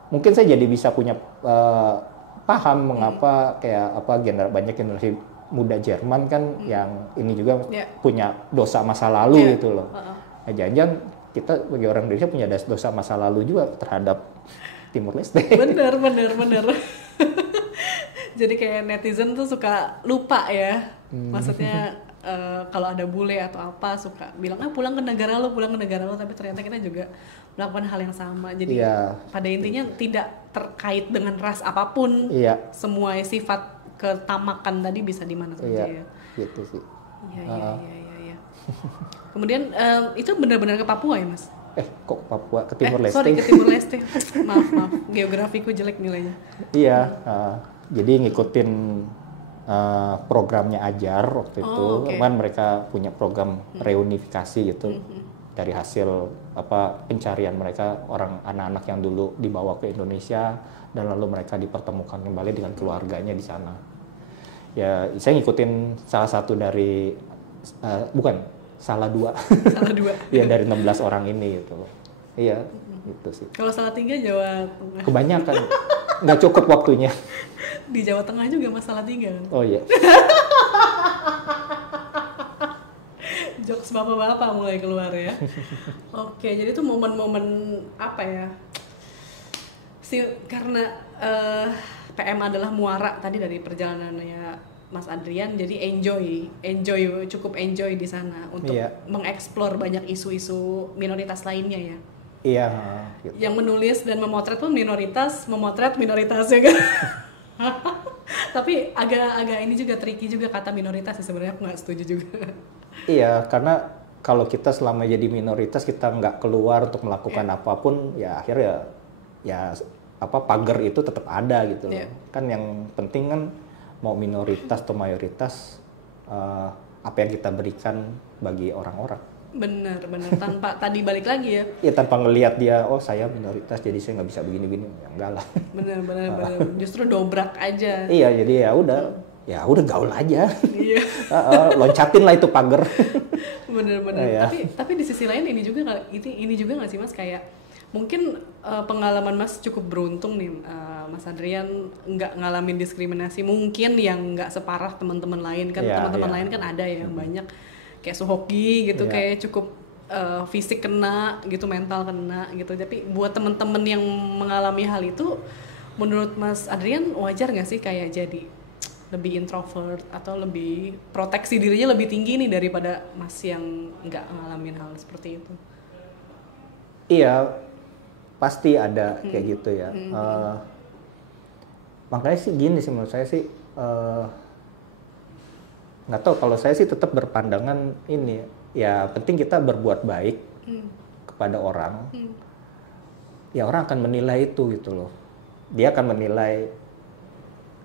mungkin saya jadi bisa punya paham mengapa kayak banyak generasi muda Jerman kan yang ini juga punya dosa masa lalu gitu loh. Nah, jangan-jangan kita sebagai orang Indonesia punya dosa masa lalu juga terhadap Timor Leste. Bener. Jadi kayak netizen tuh suka lupa ya. Maksudnya kalau ada bule atau apa suka bilang pulang ke negara lo, tapi ternyata kita juga melakukan hal yang sama. Jadi pada intinya tidak terkait dengan ras apapun. Semua sifat ketamakan tadi bisa di mana saja ya. Gitu sih. Iya. Kemudian itu benar-benar ke Papua ya, Mas? Kok Papua ke Timor Leste? Sorry, ke Timor Leste. maaf. Geografiku jelek nilainya. Iya, jadi ngikutin programnya Ajar waktu itu. Kan mereka punya program reunifikasi gitu. Dari hasil pencarian mereka anak-anak yang dulu dibawa ke Indonesia dan lalu mereka dipertemukan kembali dengan keluarganya di sana. Ya, saya ngikutin salah satu dari salah dua. Ya dari 16 orang ini gitu. Iya, gitu sih. Kalau Salatiga Jawa Tengah. Kebanyakan nggak cukup waktunya. Di Jawa Tengah juga masalah tinggal. Oh iya. Jokes bapak-bapak mulai keluar ya. Oke, jadi itu momen-momen apa ya? Karena PM adalah muara tadi dari perjalanannya Mas Adrian, jadi cukup enjoy di sana untuk mengeksplor banyak isu-isu minoritas lainnya ya. Iya. Gitu. Yang menulis dan memotret pun memotret minoritasnya kan. Tapi agak ini juga tricky juga kata minoritas sebenarnya aku nggak setuju juga. Iya, karena kalau kita selama jadi minoritas kita nggak keluar untuk melakukan apapun ya akhirnya pagar itu tetap ada gitu loh. Kan yang penting kan mau minoritas atau mayoritas apa yang kita berikan bagi orang-orang. Bener tanpa tadi balik lagi ya. Ya tanpa ngelihat dia saya minoritas jadi saya nggak bisa begini ya enggak lah. Bener justru dobrak aja. Iya jadi ya udah gaul aja. Iya. Loncatin lah itu pagar. Bener. Tapi di sisi lain ini juga nggak sih Mas kayak mungkin pengalaman Mas cukup beruntung nih Mas Adrian nggak ngalamin diskriminasi mungkin yang nggak separah teman-teman lain kan teman-teman lain kan ada ya banyak kayak Suhoki gitu kayak cukup fisik kena gitu mental kena gitu tapi buat teman-teman yang mengalami hal itu menurut Mas Adrian wajar nggak sih kayak jadi lebih introvert atau lebih proteksi dirinya lebih tinggi nih daripada Mas yang nggak ngalamin hal seperti itu? Iya, pasti ada kayak gitu ya. Makanya sih gini sih menurut saya sih nggak tahu kalau saya sih tetap berpandangan ini ya penting kita berbuat baik kepada orang. Ya orang akan menilai itu gitu loh. Dia akan menilai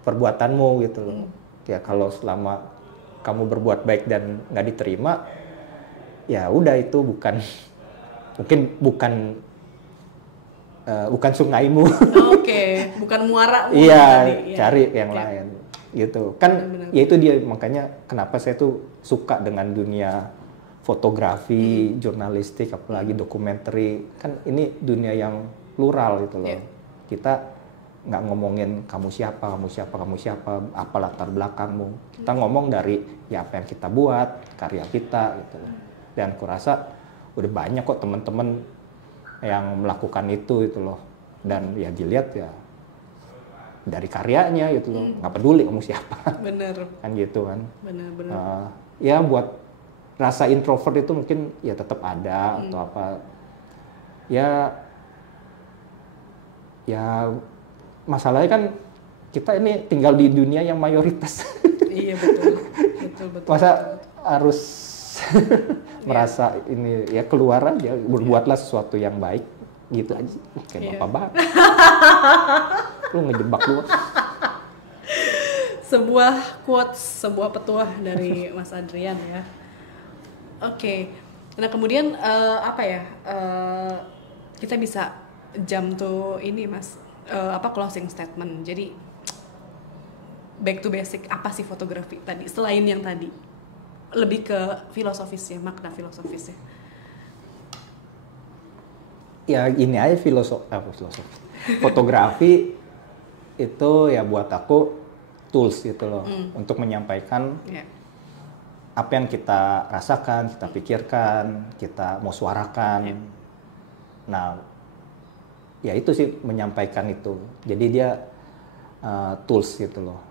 perbuatanmu gitu loh. Ya kalau selama kamu berbuat baik dan nggak diterima, ya udah itu bukan sungaimu. Oke, bukan muara. Iya, cari yang lain gitu. Kan ya itu dia makanya kenapa saya tuh suka dengan dunia fotografi, jurnalistik, apalagi dokumenter. Kan ini dunia yang plural gitu loh. Kita nggak ngomongin kamu siapa, apa latar belakangmu. Kita ngomong dari ya apa yang kita buat, karya kita gitu. Dan kurasa udah banyak kok teman-teman yang melakukan itu gitu loh. Dan ya dilihat ya dari karyanya gitu loh, nggak peduli kamu siapa. Bener. Kan gitu kan. Bener. Ya buat rasa introvert itu mungkin ya tetap ada atau apa. Ya masalahnya kan kita ini tinggal di dunia yang mayoritas. Iya betul. Masa harus merasa ini ya keluar aja, berbuatlah sesuatu yang baik gitu aja. Kayak bapak banget. Lu ngejebak lu. Sebuah quotes, sebuah petuah dari Mas Adrian ya. Oke. Nah kemudian kita bisa jump to ini Mas, closing statement. Jadi back to basic, apa sih fotografi tadi? Selain yang tadi, lebih ke filosofisnya, makna filosofisnya. Ya ini aja filosofi. Fotografi itu ya buat aku tools gitu loh, untuk menyampaikan apa yang kita rasakan, kita pikirkan, kita mau suarakan. Nah, ya itu sih menyampaikan itu. Jadi dia tools gitu loh,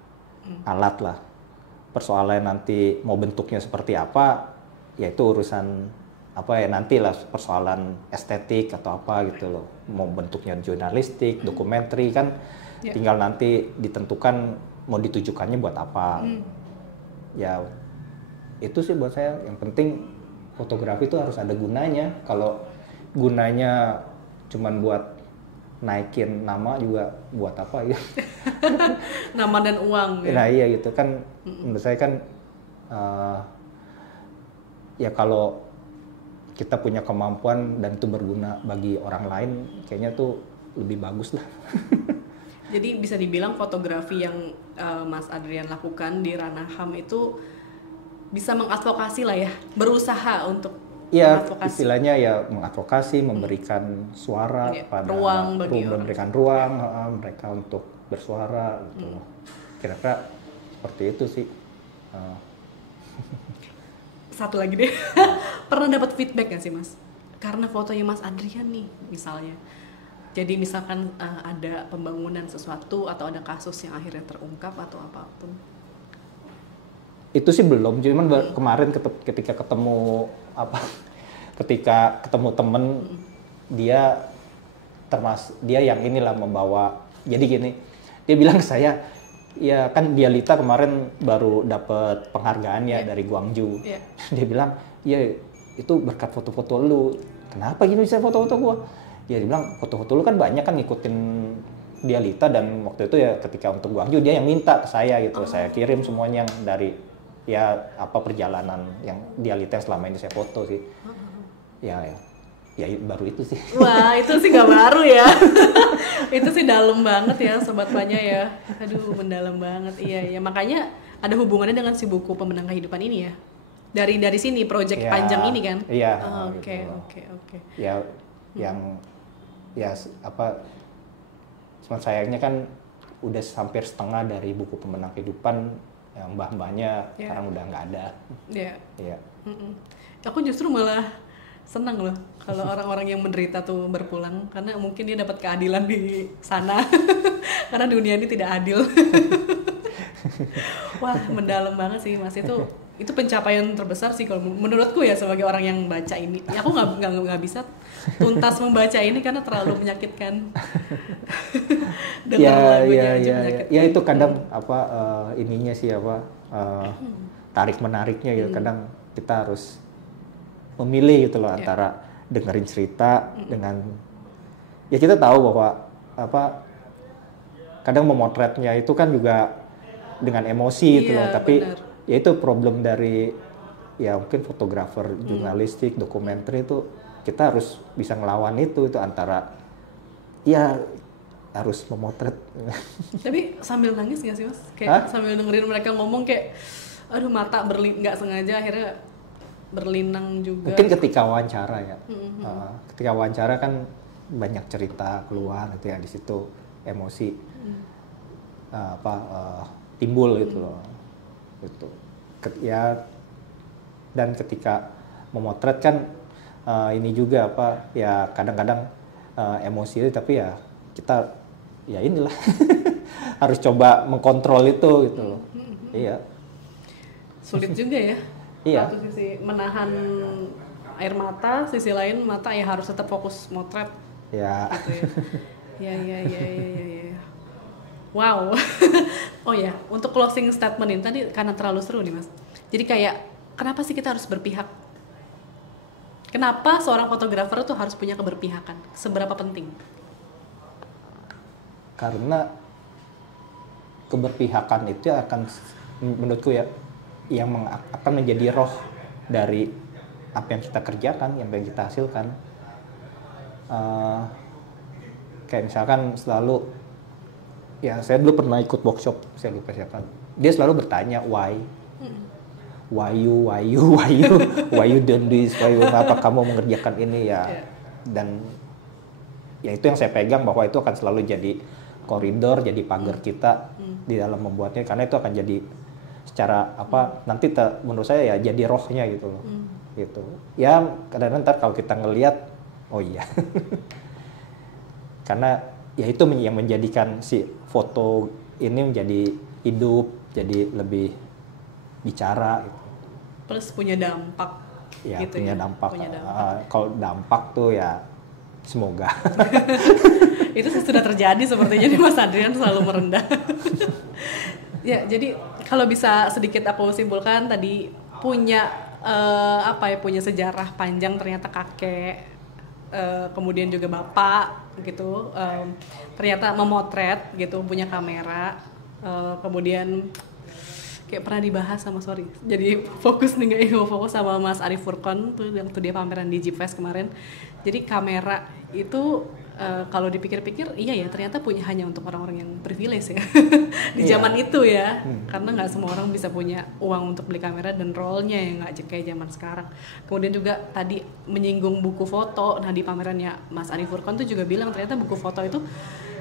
alat lah. Persoalannya nanti mau bentuknya seperti apa, ya itu urusan nantilah, persoalan estetik atau apa gitu loh. Mau bentuknya jurnalistik, dokumenter kan, tinggal nanti ditentukan mau ditujukannya buat apa. Ya itu sih buat saya yang penting, fotografi itu harus ada gunanya. Kalau gunanya cuman buat naikin nama juga buat apa ya? Nama dan uang. Nah iya gitu kan, menurut saya kan ya kalau kita punya kemampuan dan itu berguna bagi orang lain, kayaknya tuh lebih bagus lah. Jadi bisa dibilang fotografi yang Mas Adrian lakukan di ranah HAM itu bisa mengadvokasi lah ya, berusaha untuk mengadvokasi. Istilahnya ya mengadvokasi, memberikan suara pada ruang bagi memberikan ruang mereka untuk bersuara gitu. Kira-kira seperti itu sih. Satu lagi deh, pernah dapat feedback nggak sih Mas? Karena fotonya Mas Adrian nih misalnya, jadi misalkan ada pembangunan sesuatu atau ada kasus yang akhirnya terungkap atau apapun. Itu sih belum, cuman kemarin ketika ketemu temen, dia yang inilah membawa. Jadi gini, dia bilang ke saya, ya kan Dialita kemarin baru dapat penghargaan dari Guangzhou. Dia bilang, ya itu berkat foto-foto lu. Kenapa gini bisa foto-foto gua? Ya dia bilang, foto-foto lu kan banyak kan ngikutin Dialita, dan waktu itu ya ketika untuk Guangzhou dia yang minta ke saya gitu. Saya kirim semuanya yang dari perjalanan yang Dialita yang selama ini saya foto sih. Ya baru itu sih. Wah, itu sih nggak baru ya. Itu sih dalam banget ya Sobat Panya ya. Aduh, mendalam banget. Iya, makanya ada hubungannya dengan si buku Pemenang Kehidupan ini ya. Dari sini proyek panjang ini kan. Iya. Oke. Ya cuma sayangnya kan udah hampir setengah dari buku Pemenang Kehidupan, yang mbah-mbahnya sekarang udah nggak ada. Iya. Aku justru malah senang loh kalau orang-orang yang menderita tuh berpulang, karena mungkin dia dapat keadilan di sana. Karena dunia ini tidak adil. Wah, mendalam banget sih Mas, itu pencapaian terbesar sih kalau menurutku ya sebagai orang yang baca ini. Aku nggak bisa tuntas membaca ini karena terlalu menyakitkan. Ya itu kadang ininya sih tarik menariknya gitu. Kadang kita harus memilih gitu loh antara dengerin cerita dengan, ya kita tahu bahwa kadang memotretnya itu kan juga dengan emosi gitu loh, tapi ya itu problem dari mungkin fotografer jurnalistik, dokumenter itu kita harus bisa ngelawan itu antara harus memotret. Tapi sambil nangis nggak sih Mas? Kayak sambil dengerin mereka ngomong kayak, aduh mata nggak sengaja akhirnya berlinang juga. Mungkin ketika wawancara ya, ketika wawancara kan banyak cerita keluar gitu ya, di situ emosi timbul gitu loh. Gitu. Dan ketika memotret kan ini juga kadang-kadang emosi itu, tapi ya kita inilah harus coba mengkontrol itu gitu loh. Iya. Sulit juga ya. Iya. Satu sisi menahan air mata, sisi lain mata ya harus tetap fokus motret. Ya. Gitu ya. Ya. Wow. Oh ya, untuk closing statement ini tadi karena terlalu seru nih Mas. Jadi kayak kenapa sih kita harus berpihak? Kenapa seorang fotografer tuh harus punya keberpihakan? Seberapa penting? Karena keberpihakan itu akan, menurutku ya, yang akan menjadi roh dari apa yang kita kerjakan, yang kita hasilkan. Kayak misalkan selalu, ya saya dulu pernah ikut workshop, saya lupa siapa. Dia selalu bertanya why you don't do this, kenapa kamu mengerjakan ini ya. Dan ya itu yang saya pegang, bahwa itu akan selalu jadi koridor, jadi pagar kita di dalam membuatnya, karena itu akan jadi secara nanti menurut saya ya jadi rohnya gitu loh. Gitu. Ya kadang-kadang ntar kalau kita ngelihat, oh iya. Karena ya itu yang menjadikan si foto ini menjadi hidup, jadi lebih bicara gitu. Plus punya dampak ya, gitu punya ya. Dampak. Punya dampak. Kalau dampak tuh ya semoga. Itu sudah terjadi sepertinya nih Mas Adrian selalu merendah. Ya, jadi kalau bisa sedikit aku simpulkan tadi punya punya sejarah panjang, ternyata kakek, kemudian juga bapak gitu, ternyata memotret gitu, punya kamera, kemudian kayak pernah dibahas jadi fokus nih nggak fokus sama Mas Arif Furqon tuh yang tuh dia pameran di Jeepfest kemarin. Jadi kamera itu kalau dipikir-pikir iya ya, ternyata punya hanya untuk orang-orang yang privilege ya di zaman itu ya, karena nggak semua orang bisa punya uang untuk beli kamera dan rollnya yang nggak kayak zaman sekarang. Kemudian juga tadi menyinggung buku foto, nah di pamerannya Mas Arif Furqon tuh juga bilang ternyata buku foto itu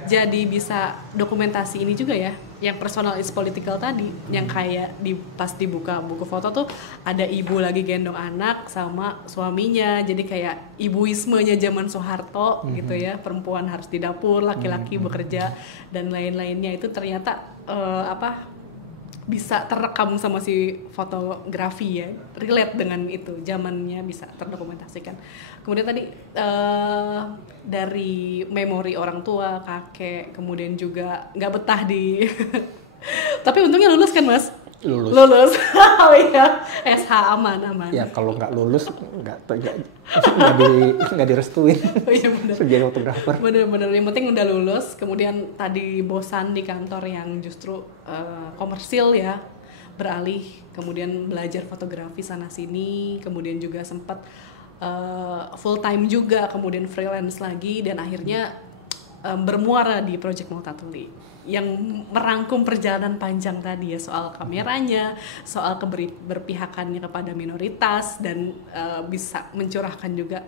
jadi bisa dokumentasi ini juga ya, yang personal is political tadi, yang kayak pas dibuka buku foto tuh ada ibu lagi gendong anak sama suaminya, jadi kayak ibuismenya zaman Soeharto gitu ya, perempuan harus di dapur, laki-laki bekerja dan lain-lainnya, itu ternyata bisa terekam sama si fotografi ya, relate dengan itu, zamannya bisa terdokumentasikan. Kemudian tadi dari memori orang tua, kakek, kemudian juga nggak betah di tapi untungnya lulus kan Mas? Lulus. Oh iya, SH aman. Ya kalau nggak lulus nggak direstuin. Oh iya benar. Jadi fotografer. Bener. Yang penting udah lulus. Kemudian tadi bosan di kantor yang justru komersil ya, beralih. Kemudian belajar fotografi sana sini. Kemudian juga sempat full time juga. Kemudian freelance lagi dan akhirnya bermuara di Project Multatuli yang merangkum perjalanan panjang tadi ya, soal kameranya, soal berpihakannya kepada minoritas, dan bisa mencurahkan juga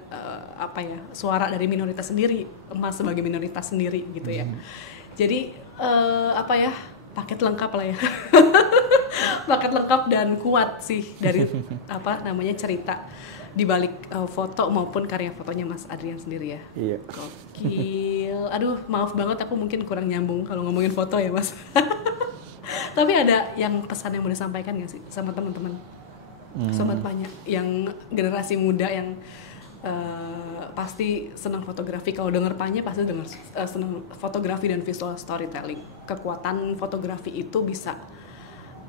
suara dari minoritas sendiri, Mas sebagai minoritas sendiri gitu ya. Jadi paket lengkap lah ya. Paket lengkap dan kuat sih dari cerita di balik foto maupun karya fotonya Mas Adrian sendiri ya. Iya. Gokil. Aduh, maaf banget aku mungkin kurang nyambung kalau ngomongin foto ya Mas. Tapi ada yang pesan yang mau disampaikan nggak sih sama teman-teman Sobat Panya yang generasi muda yang pasti senang fotografi. Kalau denger Panya pasti denger senang fotografi dan visual storytelling. Kekuatan fotografi itu bisa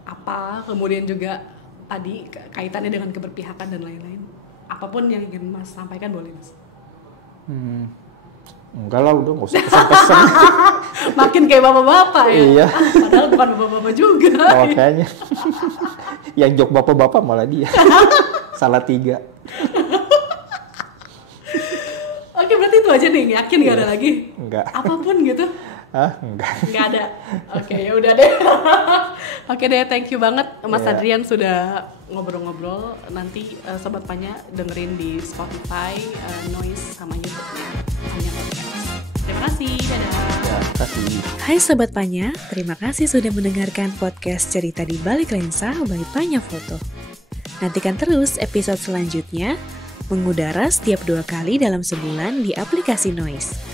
apa? Kemudian juga tadi kaitannya dengan keberpihakan dan lain-lain. Apapun yang ingin Mas sampaikan boleh Mas. Enggak lah, udah nggak usah pesan-pesan. Makin kayak bapak-bapak ya. Iya. Padahal bukan bapak-bapak juga. Oh, kayaknya. Yang jok bapak-bapak malah dia. Salah 3. Oke, berarti itu aja nih. Yakin nggak ada lagi? Enggak. Apapun gitu? Enggak. Nggak ada. Oke, ya udah deh. Oke deh, thank you banget Mas Adrian sudah ngobrol-ngobrol. Nanti Sobat Panya dengerin di Spotify, Noise, sama YouTube-nya Panya Podcast. Terima kasih, dadah. Ya, terima kasih. Hai Sobat Panya, terima kasih sudah mendengarkan podcast Cerita di Balik Lensa by Panya Foto. Nantikan terus episode selanjutnya, mengudara setiap 2 kali dalam sebulan di aplikasi Noise.